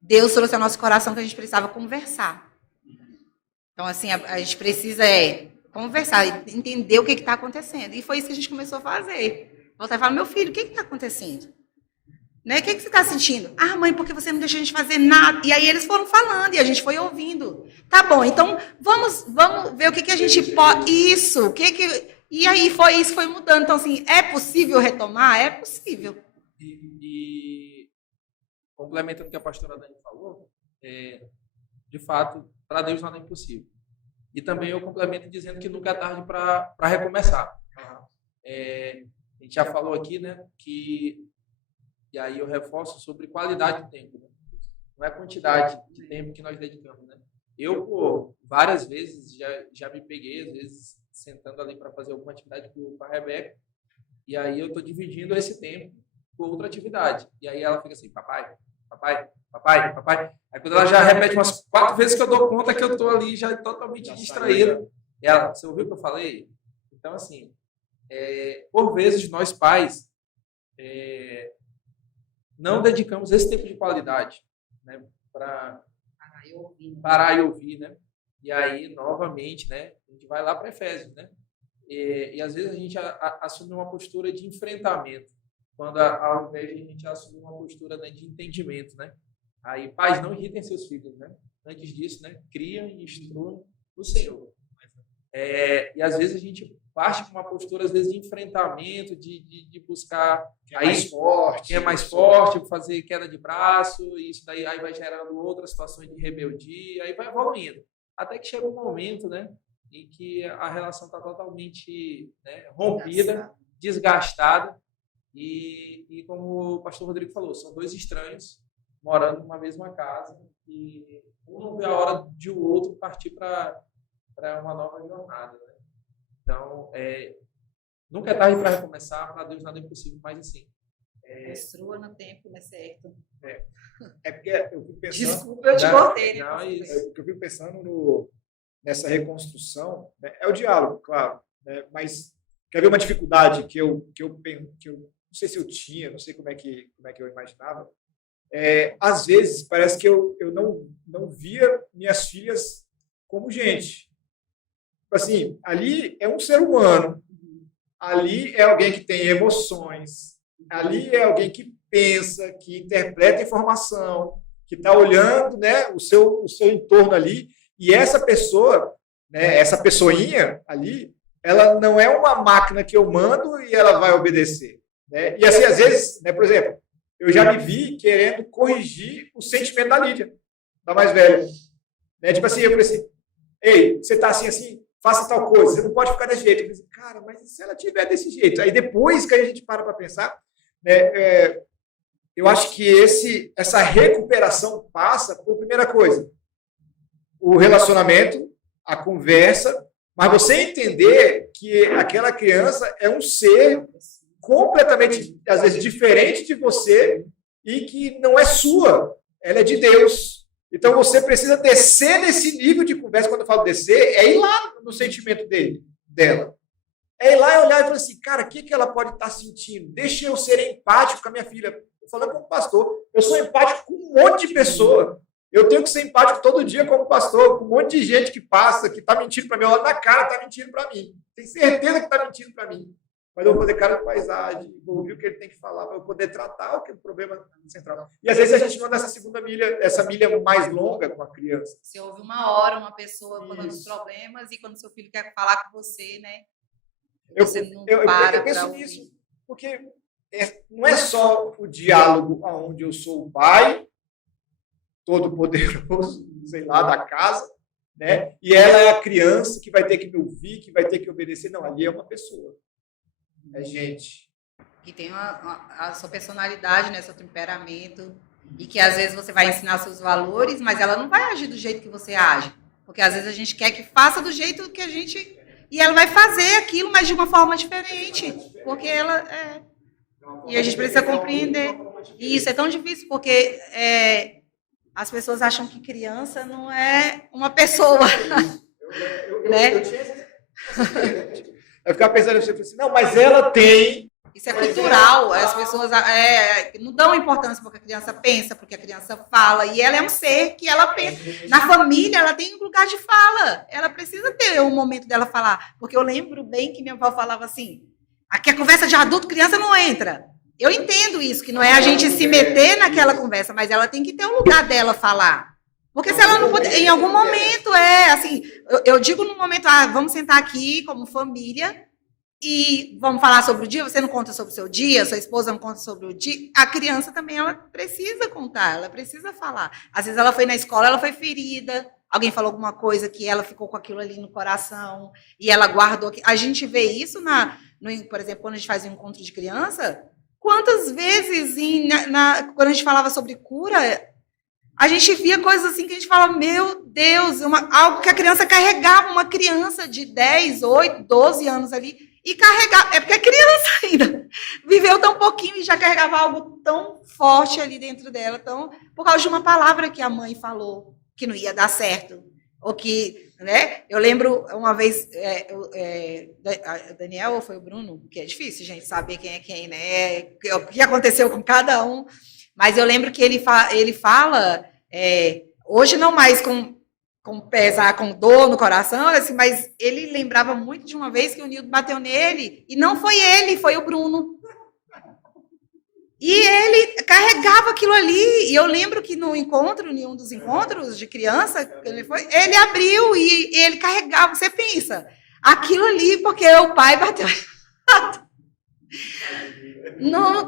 Deus trouxe ao nosso coração que a gente precisava conversar. Então, assim, a gente precisa conversar, entender o que está acontecendo. E foi isso que a gente começou a fazer. Voltar e falar, meu filho, o que está acontecendo? Né? O que você está sentindo? Ah, mãe, porque você não deixa a gente fazer nada. E aí eles foram falando e a gente foi ouvindo. Tá bom, então vamos ver o que a gente pode... Isso, E aí foi mudando. Então, assim, é possível retomar? É possível. E complementando o que a pastora Dani falou, de fato, para Deus nada é impossível. E também eu complemento dizendo que nunca é tarde para recomeçar. A gente já falou aqui, né, e aí eu reforço sobre qualidade de tempo. Né? Não é quantidade de tempo que nós dedicamos. Né? Eu, várias vezes, já me peguei, às vezes, sentando ali para fazer alguma atividade com a Rebeca, e aí eu estou dividindo esse tempo por outra atividade. E aí ela fica assim, papai. Aí quando ela já repete umas 4 vezes que eu dou conta que eu estou ali já totalmente distraído. E ela, você ouviu o que eu falei? Então, assim, por vezes nós pais não dedicamos esse tempo de qualidade, né, para parar e ouvir, né? E aí, novamente, né, a gente vai lá para Efésios, né? E às vezes a gente assume uma postura de enfrentamento, quando ao invés de a gente assumir uma postura, né, de entendimento, né? Aí, pais, não irritem seus filhos, né? Antes disso, né, criam e instruam o Senhor. E às vezes a gente parte com uma postura, às vezes, de enfrentamento, de buscar quem é mais forte, fazer queda de braço, e isso daí aí vai gerando outras situações de rebeldia, aí vai evoluindo. Até que chega um momento, né, em que a relação está totalmente, né, rompida, desgastada, e como o pastor Rodrigo falou, são 2 estranhos morando numa mesma casa, e um não vê a hora de o outro partir para uma nova jornada. Né? Então, nunca é tarde para recomeçar, para Deus nada é impossível, mas assim... Construa no tempo, né, certo? Porque eu fico pensando... Desculpa, eu te cortei. Eu fico pensando nessa reconstrução, né? É o diálogo, claro, né? Mas quer ver uma dificuldade que eu não sei se eu tinha, não sei como é que eu imaginava. Às vezes, parece que eu não via minhas filhas como gente. Assim, ali é um ser humano, ali é alguém que tem emoções, ali é alguém que pensa, que interpreta informação, que está olhando, né, o seu entorno ali, e essa pessoa, né, essa pessoinha ali, ela não é uma máquina que eu mando e ela vai obedecer. Né? E assim, às vezes, né, por exemplo, eu já me vi querendo corrigir o sentimento da Lídia, da mais velha. Né? Tipo assim, eu falei assim, ei, você está assim, faça tal coisa, você não pode ficar desse jeito. Eu falei assim, cara, mas e se ela tiver desse jeito? Aí depois que a gente para pensar, né, eu acho que essa recuperação passa por primeira coisa, o relacionamento, a conversa, mas você entender que aquela criança é um ser completamente, às vezes, diferente de você e que não é sua, ela é de Deus. Então, você precisa descer nesse nível de conversa. Quando eu falo descer, é ir lá no sentimento dela. É ir lá e olhar e falar assim, cara, o que ela pode estar sentindo? Deixa eu ser empático com a minha filha. Eu falando como pastor, eu sou empático com um monte de pessoa. Eu tenho que ser empático todo dia como pastor, com um monte de gente que passa, que está mentindo para mim. Olha na cara, está mentindo para mim. Tem certeza que está mentindo para mim. mas eu vou fazer cara de paisagem, vou ouvir o que ele tem que falar, para eu poder tratar o que é o problema central. E às vezes a gente manda essa milha mais longa com a criança. Você ouve uma hora uma pessoa falando os Isso. problemas e quando seu filho quer falar com você, né? Eu Você não eu para penso pra ouvir. nisso, porque não é só o diálogo onde eu sou o pai, todo-poderoso, sei lá, da casa, né? E ela é a criança que vai ter que me ouvir, que vai ter que obedecer. Não, ali é uma pessoa. É gente. Que tem a sua personalidade, né? Seu temperamento. E que às vezes você vai ensinar seus valores, mas ela não vai agir do jeito que você age. Porque às vezes a gente quer que faça do jeito que a gente... E ela vai fazer aquilo, mas de uma forma diferente. Porque ela... E a gente precisa compreender. E isso é tão difícil, porque as pessoas acham que criança não é uma pessoa. Né? Eu ficava pensando assim, não, mas ela tem... Isso é cultural, as pessoas não dão importância porque a criança pensa, porque a criança fala, e ela é um ser que ela pensa. Na família, ela tem um lugar de fala, ela precisa ter um momento dela falar, porque eu lembro bem que minha avó falava assim, aqui a conversa de adulto, criança não entra. Eu entendo isso, que não é a gente se meter naquela conversa, mas ela tem que ter um lugar dela falar. Porque se ela não puder, em algum momento, assim, eu digo no momento, vamos sentar aqui como família, e vamos falar sobre o dia, você não conta sobre o seu dia, sua esposa não conta sobre o dia, a criança também, ela precisa contar, ela precisa falar. Às vezes ela foi na escola, ela foi ferida, alguém falou alguma coisa que ela ficou com aquilo ali no coração, e ela guardou. A gente vê isso, por exemplo, quando a gente faz um encontro de criança, quantas vezes, quando a gente falava sobre cura, a gente via coisas assim que a gente falava, meu Deus, algo que a criança carregava, uma criança de 10, 8, 12 anos ali, e carregar, porque é criança ainda, viveu tão pouquinho e já carregava algo tão forte ali dentro dela, por causa de uma palavra que a mãe falou, que não ia dar certo, ou que, né, eu lembro uma vez, Daniel ou foi o Bruno, que é difícil, gente, saber quem é quem, né, o que aconteceu com cada um, mas eu lembro que ele fala, hoje não mais com pesar, com dor no coração, assim, mas ele lembrava muito de uma vez que o Nildo bateu nele, e não foi ele, foi o Bruno. E ele carregava aquilo ali, e eu lembro que em um dos encontros de criança, ele abriu e ele carregava, você pensa, aquilo ali, porque o pai bateu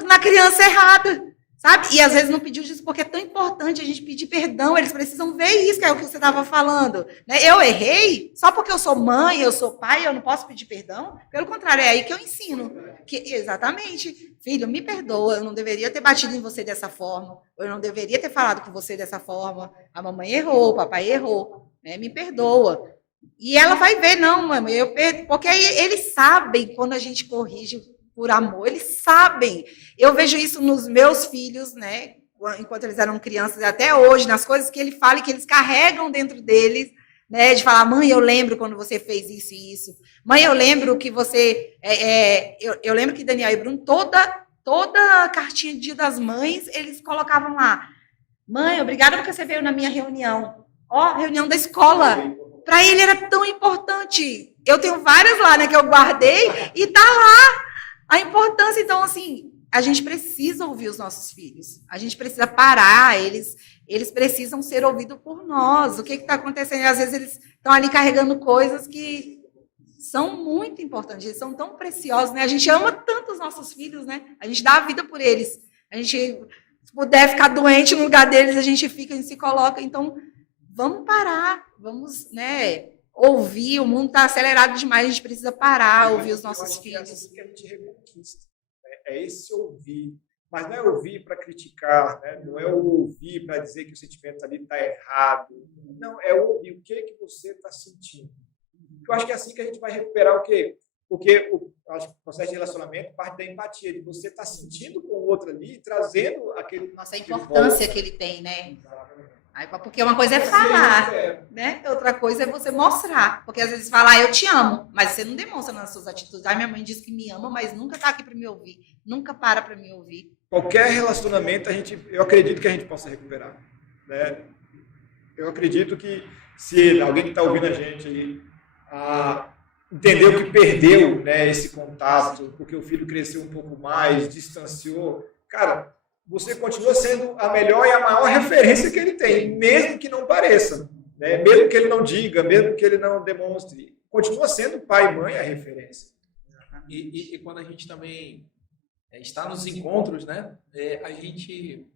na criança errada. Sabe? E às vezes não pediu isso porque é tão importante a gente pedir perdão, eles precisam ver isso, que é o que você estava falando. Né? Eu errei, só porque eu sou mãe, eu sou pai, eu não posso pedir perdão? Pelo contrário, é aí que eu ensino. Exatamente, filho, me perdoa, eu não deveria ter batido em você dessa forma, eu não deveria ter falado com você dessa forma, a mamãe errou, o papai errou, né? Me perdoa. E ela vai ver, não, mamãe, porque aí eles sabem quando a gente corrige por amor, eles sabem. Eu vejo isso nos meus filhos, né? Enquanto eles eram crianças, até hoje, nas coisas que ele fala e que eles carregam dentro deles, né? De falar, mãe, eu lembro quando você fez isso e isso. Mãe, eu lembro que você... eu lembro que Daniel e Bruno, toda cartinha de Dia das Mães, eles colocavam lá, mãe, obrigada porque você veio na minha reunião. Reunião da escola. Para ele era tão importante. Eu tenho várias lá, né? Que eu guardei e tá lá. A importância, então, assim, a gente precisa ouvir os nossos filhos. A gente precisa parar, eles precisam ser ouvidos por nós. O que está acontecendo? Às vezes eles estão ali carregando coisas que são muito importantes, eles são tão preciosos, né? A gente ama tanto os nossos filhos, né? A gente dá a vida por eles. A gente, se puder ficar doente no lugar deles, a gente fica, a gente se coloca. Então, vamos parar, vamos, né? Ouvir, o mundo está acelerado demais, a gente precisa parar, ouvir os nossos filhos. É assim que a gente reconquista, né? É esse ouvir, mas não é ouvir para criticar, né? Não é ouvir para dizer que o sentimento ali está errado, não, é ouvir o que você está sentindo. Eu acho que é assim que a gente vai recuperar o quê? Porque o processo de relacionamento parte da empatia, de você estar sentindo com o outro ali, trazendo aquele... Nossa, a importância que ele tem, né? Porque uma coisa é falar, né? Outra coisa é você mostrar. Porque às vezes falar, eu te amo, mas você não demonstra nas suas atitudes. Minha mãe diz que me ama, mas nunca está aqui para me ouvir. Nunca para me ouvir. Qualquer relacionamento, eu acredito que a gente possa recuperar. Né? Eu acredito que se alguém que está ouvindo a gente aí, entendeu que perdeu, né, esse contato, porque o filho cresceu um pouco mais, distanciou, cara, você continua sendo a melhor e a maior referência que ele tem, mesmo que não pareça, né? Mesmo que ele não diga, mesmo que ele não demonstre, continua sendo pai e mãe a referência. E quando a gente também está nos encontros, né, a gente,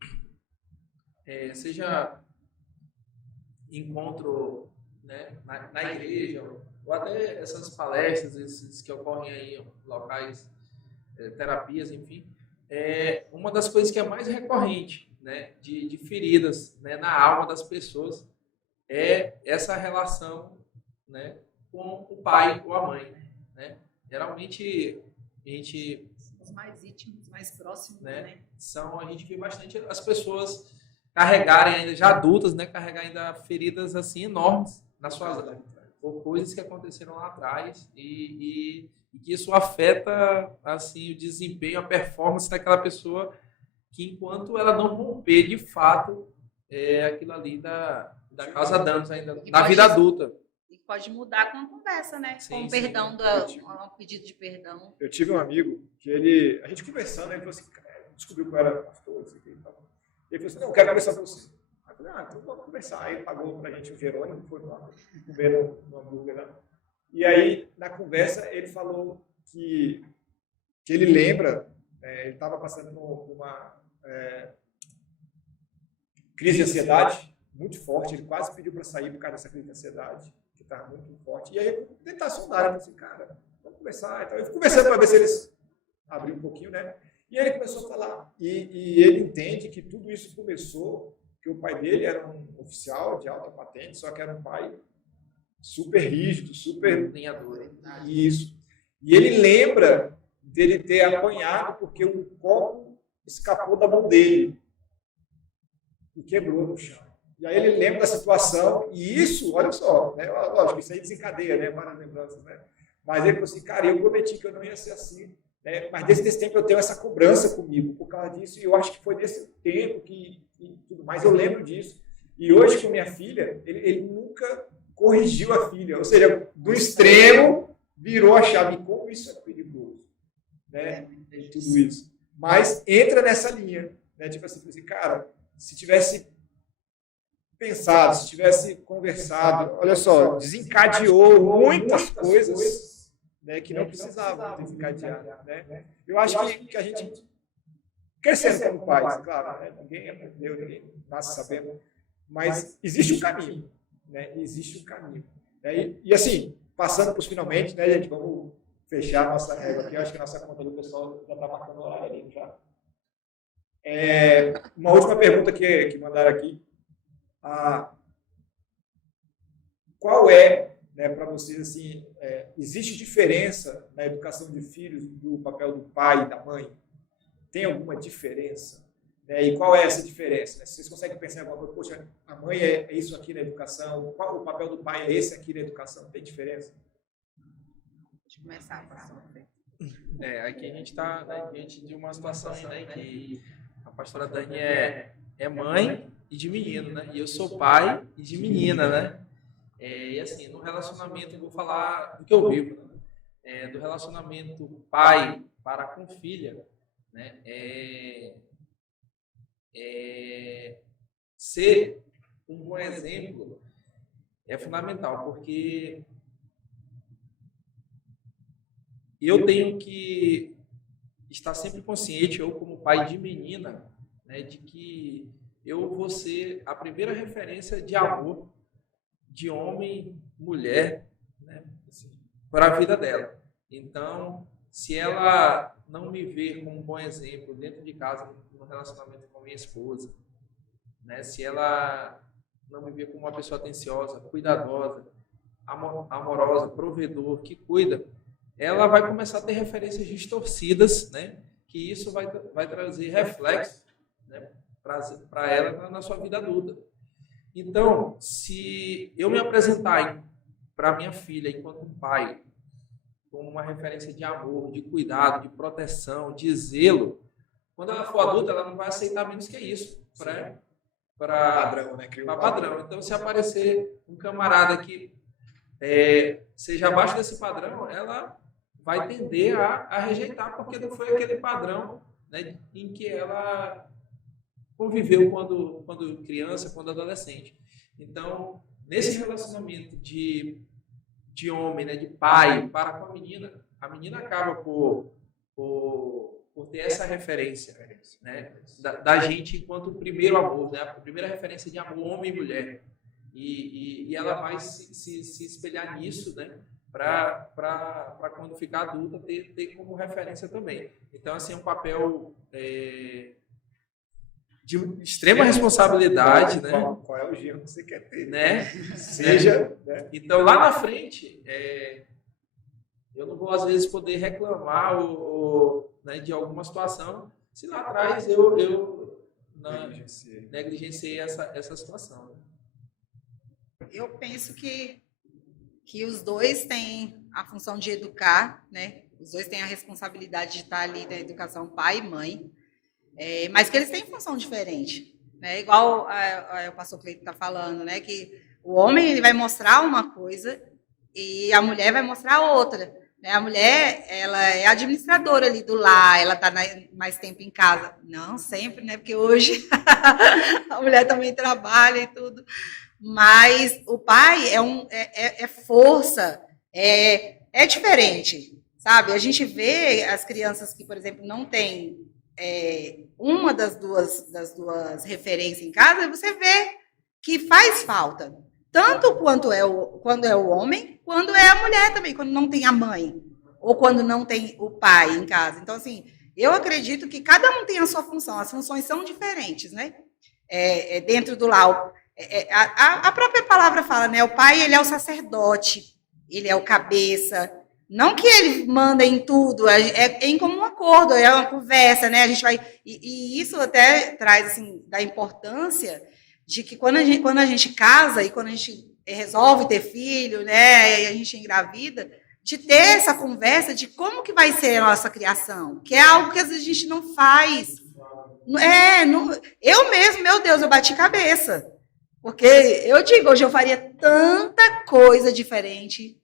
seja encontro, né, na igreja, ou até essas palestras, esses que ocorrem aí em locais, terapias, enfim, uma das coisas que é mais recorrente, né, de feridas, né, na alma das pessoas é essa relação, né, com o pai ou a mãe, né? Geralmente a gente, Os mais íntimos, mais próximos, né, né? a gente vê bastante as pessoas carregarem ainda, já adultas, né, carregar ainda feridas assim enormes nas suas vidas, por coisas que aconteceram lá atrás e que isso afeta assim o desempenho, a performance daquela pessoa, que enquanto ela não romper de fato, aquilo ali da causa danos ainda na vida adulta. E pode mudar com a conversa, né? Sim, com o sim. perdão, um pedido de perdão. Eu tive um amigo que a gente conversando, ele falou assim, descobriu que eu era pastor, assim, ele falou assim, não, eu quero conversar com você. Aí eu falei, então vamos conversar. Aí ele pagou pra gente o Jerônimo, foi comer no hambúrguer lá. E aí, na conversa, ele falou que ele lembra, ele estava passando por uma crise de ansiedade muito forte, ele quase pediu para sair por causa dessa crise de ansiedade, que estava muito forte. E aí eu tentar sondar, eu falei assim, cara, vamos conversar. Então, eu fui conversando para ver se eles abriram um pouquinho, né? E aí ele começou a falar. E ele entende que tudo isso começou, que o pai dele era um oficial de alta patente, só que era um pai super rígido, super Lenhador. isso. E ele lembra dele ter apanhado porque um copo escapou da mão dele e quebrou no chão. E aí ele lembra da situação, e isso, olha só, né? Lógico, isso aí desencadeia, né? Várias lembranças, né? Mas ele falou assim, cara, eu prometi que eu não ia ser assim, né? Mas desde esse tempo eu tenho essa cobrança comigo por causa disso, e eu acho que foi nesse tempo que tudo mais, eu lembro disso. E hoje com minha filha, ele nunca corrigiu a filha, ou seja, do extremo virou a chave. E como isso é perigoso, né? Tudo isso. Mas entra nessa linha, né? Tipo assim, cara, se tivesse pensado, se tivesse conversado, olha só, desencadeou muitas coisas, né, que não precisavam desencadear, né? Eu acho que a gente, crescendo como pais, claro, né? Ninguém aprendeu, ninguém nasce sabendo, mas existe um caminho, né? Existe um caminho. E assim, passando para os finalmente, né, gente, vamos fechar a nossa régua aqui, eu acho que a nossa conta do pessoal já está marcando o horário ali, já. Uma última pergunta que mandaram aqui. Qual né, para vocês, assim, existe diferença na educação de filhos do papel do pai e da mãe? Tem alguma diferença? E qual é essa diferença? Né? Se vocês conseguem pensar em alguma coisa, poxa, a mãe é isso aqui na educação, qual o papel do pai é esse aqui na educação? Tem diferença? Deixa eu começar. Aqui a gente está, né, diante de uma situação, né, que a pastora Dani é mãe e de menino, né? E eu sou pai e de menina, né? E assim, no relacionamento, eu vou falar do que eu vivo, né? Do relacionamento pai para com filha, né? Ser um bom exemplo é fundamental, porque eu tenho que estar sempre consciente, eu como pai de menina, né, de que eu vou ser a primeira referência de amor de homem, mulher, né, para a vida dela. Então, se ela não me ver como um bom exemplo dentro de casa, no relacionamento com minha esposa, né, se ela não me ver como uma pessoa atenciosa, cuidadosa, amorosa, provedor, que cuida, ela vai começar a ter referências distorcidas, né, que isso vai trazer reflexo, né, para ela na sua vida adulta. Então, se eu me apresentar para minha filha enquanto um pai, como uma referência de amor, de cuidado, de proteção, de zelo, quando ela for adulta, ela não vai aceitar menos que isso para padrão, né? Então, se aparecer um camarada que seja abaixo desse padrão, ela vai tender a rejeitar, porque não foi aquele padrão, né, em que ela conviveu quando criança, quando adolescente. Então, nesse relacionamento de homem, né, de pai para com a menina acaba por ter essa referência, né, da gente enquanto primeiro amor, né, a primeira referência de amor, homem e mulher. E ela vai se espelhar nisso, né, para quando ficar adulta ter como referência também. Então, assim, é um papel de extrema responsabilidade, né? Qual é o giro que você quer ter? Né? Seja... Né? Então, lá na frente, eu não vou, às vezes, poder reclamar né, de alguma situação se lá atrás eu negligenciei essa situação. Eu penso que os dois têm a função de educar, né? Os dois têm a responsabilidade de estar ali na educação, pai e mãe, mas que eles têm função diferente, né? Igual o pastor Cleito está falando, né? Que o homem ele vai mostrar uma coisa e a mulher vai mostrar outra, né? A mulher, ela é administradora ali do lar, ela está mais tempo em casa. Não sempre, né? Porque hoje a mulher também trabalha e tudo. Mas o pai é força, é diferente, sabe? A gente vê as crianças que, por exemplo, não têm uma das duas referências em casa, você vê que faz falta. Tanto quando é o homem, quando é a mulher também, quando não tem a mãe, ou quando não tem o pai em casa. Então, assim, eu acredito que cada um tem a sua função, as funções são diferentes, né? Dentro do lar. A própria palavra fala, né? O pai, ele é o sacerdote, ele é o cabeça. Não que ele manda em tudo, é em comum acordo, é uma conversa, né? A gente vai... E isso até traz, assim, da importância de que quando a gente casa e quando a gente resolve ter filho, né? E a gente engravida, de ter essa conversa de como que vai ser a nossa criação, que é algo que às vezes a gente não faz. Eu mesmo, meu Deus, eu bati cabeça. Porque eu digo, hoje eu faria tanta coisa diferente.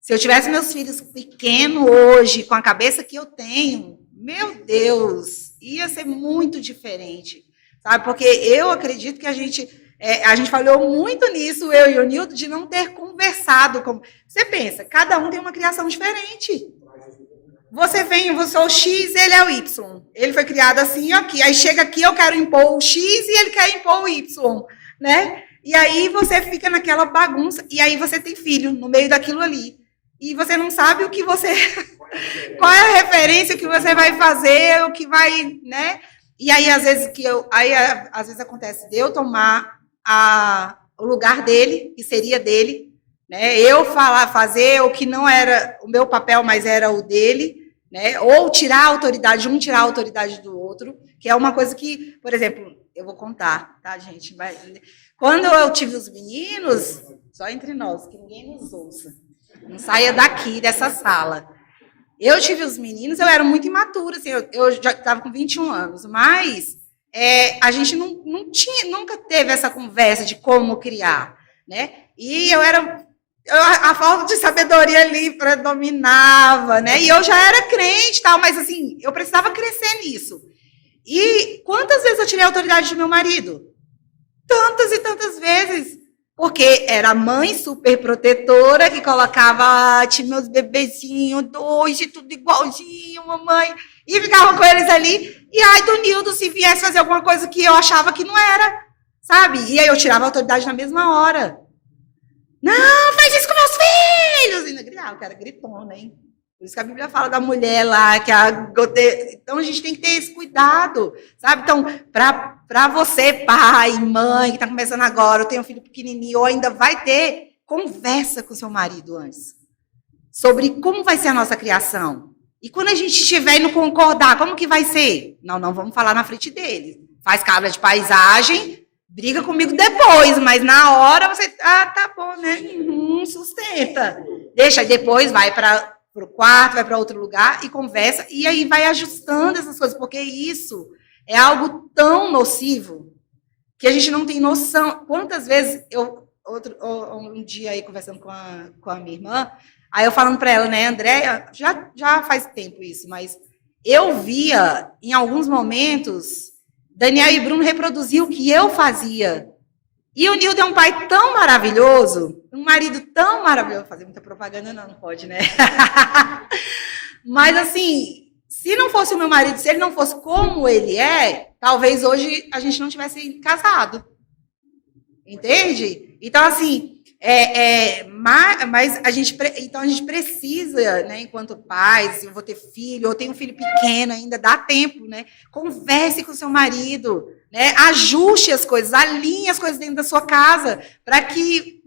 Se eu tivesse meus filhos pequenos hoje, com a cabeça que eu tenho, meu Deus, ia ser muito diferente. Sabe? Porque eu acredito que a gente falhou muito nisso, eu e o Nildo, de não ter conversado. Você pensa, cada um tem uma criação diferente. Você é o X, ele é o Y. Ele foi criado assim, aqui. Aí chega aqui, eu quero impor o X e ele quer impor o Y. Né? E aí você fica naquela bagunça, e aí você tem filho no meio daquilo ali. E você não sabe o que você... qual é a referência que você vai fazer, o que vai... né? E aí, às vezes, às vezes acontece de eu tomar o lugar dele, que seria dele, né? Eu fazer o que não era o meu papel, mas era o dele, né? Ou tirar a autoridade, tirar a autoridade do outro, que é uma coisa que, por exemplo... Eu vou contar, tá, gente? Quando eu tive os meninos, só entre nós, que ninguém nos ouça, não saia daqui, dessa sala. Eu tive os meninos, eu era muito imatura, assim, eu já estava com 21 anos, mas a gente nunca teve essa conversa de como criar, né? E a falta de sabedoria ali predominava, né? E eu já era crente, tal, mas assim, eu precisava crescer nisso. E quantas vezes eu tirei a autoridade do meu marido? Tantas e tantas vezes. Porque era a mãe super protetora que colocava, tinha meus bebezinhos, dois, tudo igualzinho, mamãe. E ficava com eles ali. E ai do Nildo, se viesse fazer alguma coisa que eu achava que não era, sabe? E aí eu tirava a autoridade na mesma hora. Não, faz isso com meus filhos! E ainda gritava, o cara gritona, hein? Por isso que a Bíblia fala da mulher lá, que então a gente tem que ter esse cuidado, sabe? Então, para você, pai, mãe, que está começando agora, eu tenho um filho pequenininho, ou ainda vai ter, conversa com seu marido antes, sobre como vai ser a nossa criação. E quando a gente estiver e não concordar, como que vai ser? Não vamos falar na frente dele. Faz cabra de paisagem, briga comigo depois, mas na hora você, tá bom, né? Sustenta. Deixa, aí depois vai para o quarto, vai para outro lugar e conversa, e aí vai ajustando essas coisas, porque isso é algo tão nocivo que a gente não tem noção. Quantas vezes um dia aí conversando com a minha irmã, aí eu falando para ela, né, Andréia, já faz tempo isso, mas eu via, em alguns momentos, Daniel e Bruno reproduziam o que eu fazia. E o Nildo é um pai tão maravilhoso, um marido tão maravilhoso. Fazer muita propaganda não pode, né? Mas, assim, se não fosse o meu marido, se ele não fosse como ele é, talvez hoje a gente não tivesse casado. Entende? Então, assim, mas a gente precisa, né, enquanto pais, se eu vou ter filho, ou tenho um filho pequeno ainda, dá tempo, né? Converse com o seu marido, né? Ajuste as coisas, alinhe as coisas dentro da sua casa, para que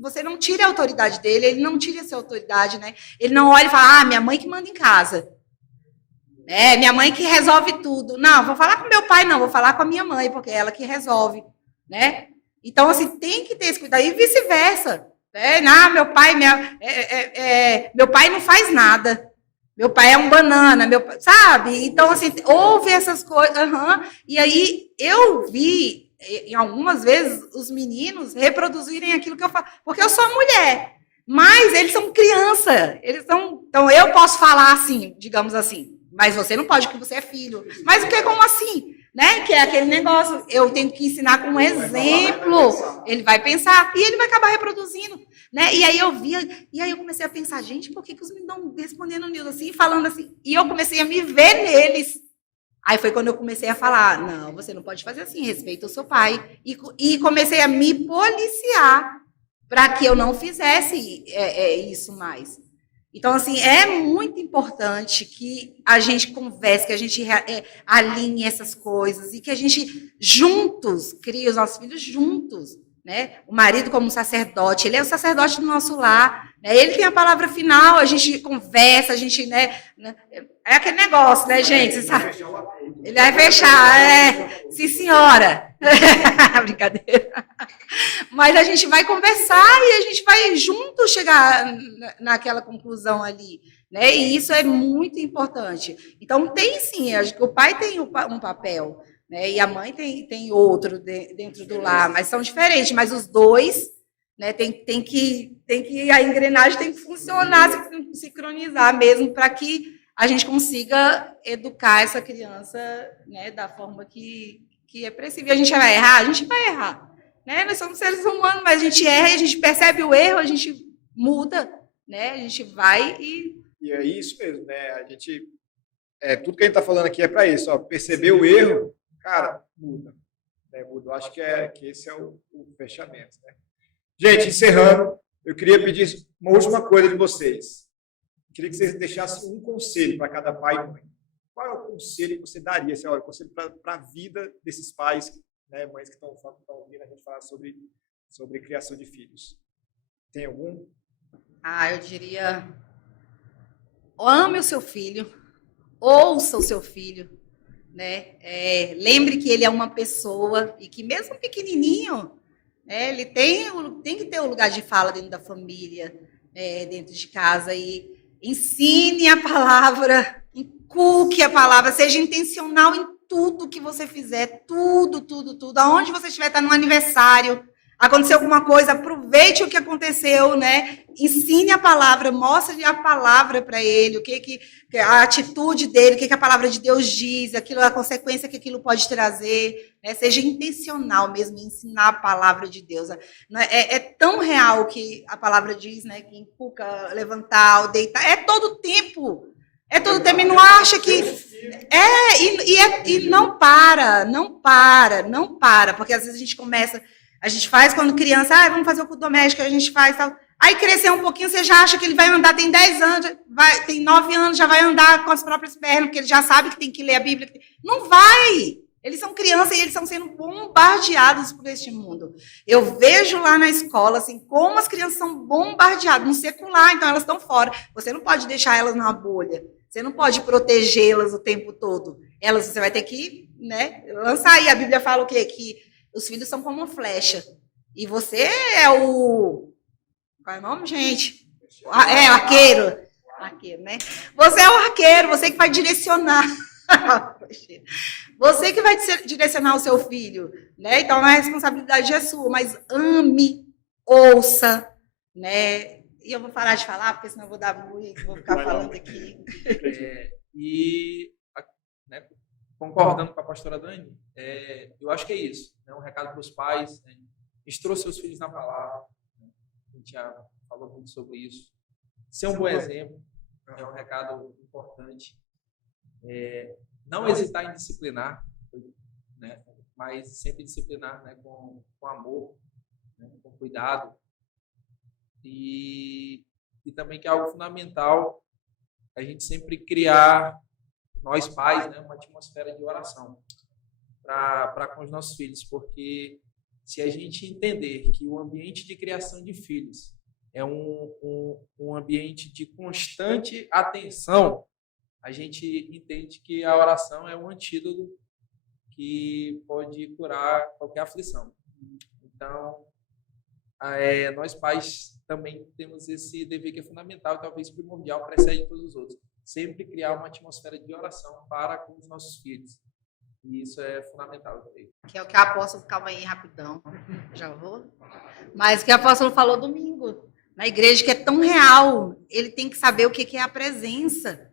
você não tire a autoridade dele, ele não tire a sua autoridade, né? Ele não olhe e fale, minha mãe que manda em casa. Minha mãe que resolve tudo. Não, vou falar com meu pai, não, vou falar com a minha mãe, porque é ela que resolve, né? Então, assim, tem que ter esse cuidado. E vice-versa. Não, meu pai não faz nada. Meu pai é um banana, sabe? Então, assim, ouve essas coisas. E aí, eu vi, em algumas vezes, os meninos reproduzirem aquilo que eu falo. Porque eu sou mulher. Mas eles são criança. Então, eu posso falar assim, digamos assim. Mas você não pode, porque você é filho. Mas o que? Como assim? Né? Que é aquele negócio, eu tenho que ensinar com um exemplo, ele vai pensar, e ele vai acabar reproduzindo, né? E aí eu comecei a pensar, gente, por que os meninos estão respondendo o Nildo assim, falando assim? E eu comecei a me ver neles. Aí foi quando eu comecei a falar, não, você não pode fazer assim, respeita o seu pai. E comecei a me policiar para que eu não fizesse isso mais. Então, assim, é muito importante que a gente converse, que a gente alinhe essas coisas e que a gente, juntos, crie os nossos filhos juntos, né? O marido como sacerdote, ele é o sacerdote do nosso lar, né? Ele tem a palavra final, a gente conversa, a gente, né? É aquele negócio, né, gente? Você sabe? Ele vai fechar, sim, senhora. Brincadeira. Mas a gente vai conversar e a gente vai junto chegar naquela conclusão ali, né? E isso é muito importante. Então, tem sim, acho que o pai tem um papel, né? E a mãe tem outro dentro do lar, mas são diferentes. Mas os dois, né? Tem que a engrenagem tem que funcionar, sincronizar mesmo, para que a gente consiga educar essa criança, né? Da forma que é preciso. E a gente vai errar? A gente vai errar. Né? Nós somos seres humanos, mas a gente erra, a gente percebe o erro, a gente muda, né? A gente vai e... E é isso mesmo, né? A gente... tudo que a gente está falando aqui é para isso, ó, perceber o erro, cara, muda. Né? Muda. Eu acho que esse é o fechamento. Né? Gente, encerrando, eu queria pedir uma última coisa de vocês. Eu queria que vocês deixassem um conselho para cada pai e mãe. Qual é o conselho que você daria? Assim, olha, o conselho para a vida desses pais, né, mães que estão ouvindo a gente falar sobre criação de filhos. Tem algum? Eu diria, ame o seu filho, ouça o seu filho, né? Lembre que ele é uma pessoa e que mesmo pequenininho, né, ele tem que ter um lugar de fala dentro da família, dentro de casa, e ensine a palavra, inculque a palavra, seja intencional em tudo que você fizer, tudo. Aonde você estiver, está no aniversário, aconteceu alguma coisa, aproveite o que aconteceu, né? Ensine a palavra, mostre a palavra para ele, a atitude dele, o que a palavra de Deus diz, a consequência que aquilo pode trazer, né? Seja intencional mesmo em ensinar a palavra de Deus. É tão real o que a palavra diz, né? Que inculca, levantar, ou deitar, é todo tempo. Todo tempo, e não acha que... E não para, porque às vezes a gente faz quando criança, vamos fazer o culto doméstico, a gente faz tal. Aí crescer um pouquinho, você já acha que ele vai andar, tem 10 anos, tem 9 anos, já vai andar com as próprias pernas, porque ele já sabe que tem que ler a Bíblia. Não vai! Eles são crianças e eles estão sendo bombardeados por este mundo. Eu vejo lá na escola, assim, como as crianças são bombardeadas, no secular, então elas estão fora. Você não pode deixar elas numa bolha. Você não pode protegê-las o tempo todo. Você vai ter que, né, lançar aí. A Bíblia fala o quê? Que os filhos são como flecha. E você é o... Qual é o nome, gente? O arqueiro. Arqueiro, né? Você é o arqueiro, você que vai direcionar. Você que vai direcionar o seu filho, né? Então a responsabilidade é sua, mas ame, ouça, né? E eu vou parar de falar, porque senão eu vou dar muito, vou ficar falando aqui. Né, concordando com a pastora Dani, eu acho que é isso. É um recado para os pais, né? Instrua seus filhos na palavra. Né? A gente já falou muito sobre isso. Ser um bom exemplo é um recado importante. Não hesitar em disciplinar, né? Mas sempre disciplinar, né? com amor, né? Com cuidado. E também que é algo fundamental a gente sempre criar, nós pais, né? Uma atmosfera de oração para com os nossos filhos, porque se a gente entender que o ambiente de criação de filhos é um ambiente de constante atenção, a gente entende que a oração é um antídoto que pode curar qualquer aflição. Então, nós pais também temos esse dever que é fundamental e talvez primordial, precede todos os outros. Sempre criar uma atmosfera de oração para com os nossos filhos. E isso é fundamental. Que é o que o apóstolo, calma aí, rapidão, já vou. Mas o que o apóstolo falou domingo, na igreja, que é tão real, ele tem que saber o que é a presença.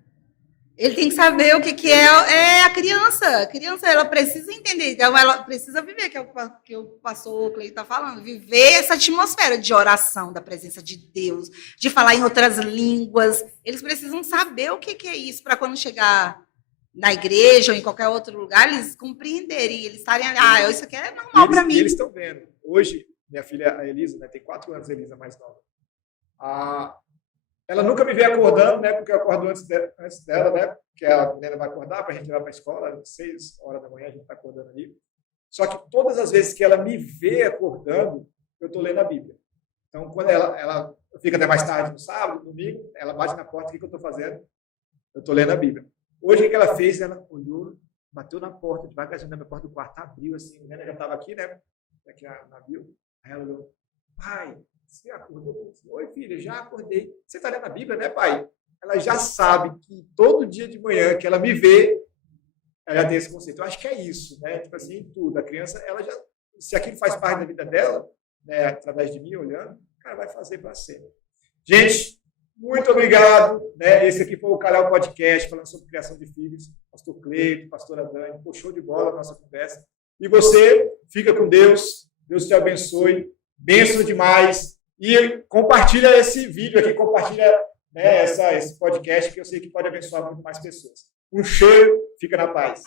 Ele tem que saber o que é a criança. A criança, ela precisa entender, então ela precisa viver, que é o que o pastor Cleito está falando, viver essa atmosfera de oração, da presença de Deus, de falar em outras línguas. Eles precisam saber o que é isso, para quando chegar na igreja ou em qualquer outro lugar, eles compreenderem, eles estarem ali, isso aqui é normal para mim. E eles estão vendo. Hoje, minha filha, a Elisa, né, tem 4 anos, a Elisa mais nova. Ela nunca me vê acordando, né, porque eu acordo antes dela, né, que a menina vai acordar para a gente ir lá para a escola, às 6 horas da manhã a gente está acordando ali. Só que todas as vezes que ela me vê acordando, eu estou lendo a Bíblia. Então, quando ela fica até mais tarde no sábado, no domingo, ela bate na porta, o que eu estou fazendo? Eu estou lendo a Bíblia. Hoje, o que ela fez? Ela olhou, bateu na porta, devagarzinho na porta do quarto, abriu assim, a menina já estava aqui, né, aqui na Bíblia. Aí ela olhou, pai, você acordou? Oi, filha, já acordei. Você está lendo a Bíblia, né, pai? Ela já sabe que todo dia de manhã que ela me vê, ela já tem esse conceito. Eu acho que é isso, né? Tipo assim, tudo. A criança, ela já, se aquilo faz parte da vida dela, né, através de mim, olhando, cara, vai fazer para sempre. Gente, muito obrigado. Né? Esse aqui foi o Calhau Podcast, falando sobre criação de filhos. Pastor Cleito, pastora Dani, pô, show de bola a nossa conversa. E você, fica com Deus. Deus te abençoe. Bênção demais. E compartilha esse vídeo aqui, compartilha, né, esse podcast, que eu sei que pode abençoar muito mais pessoas. Um cheiro, fica na paz.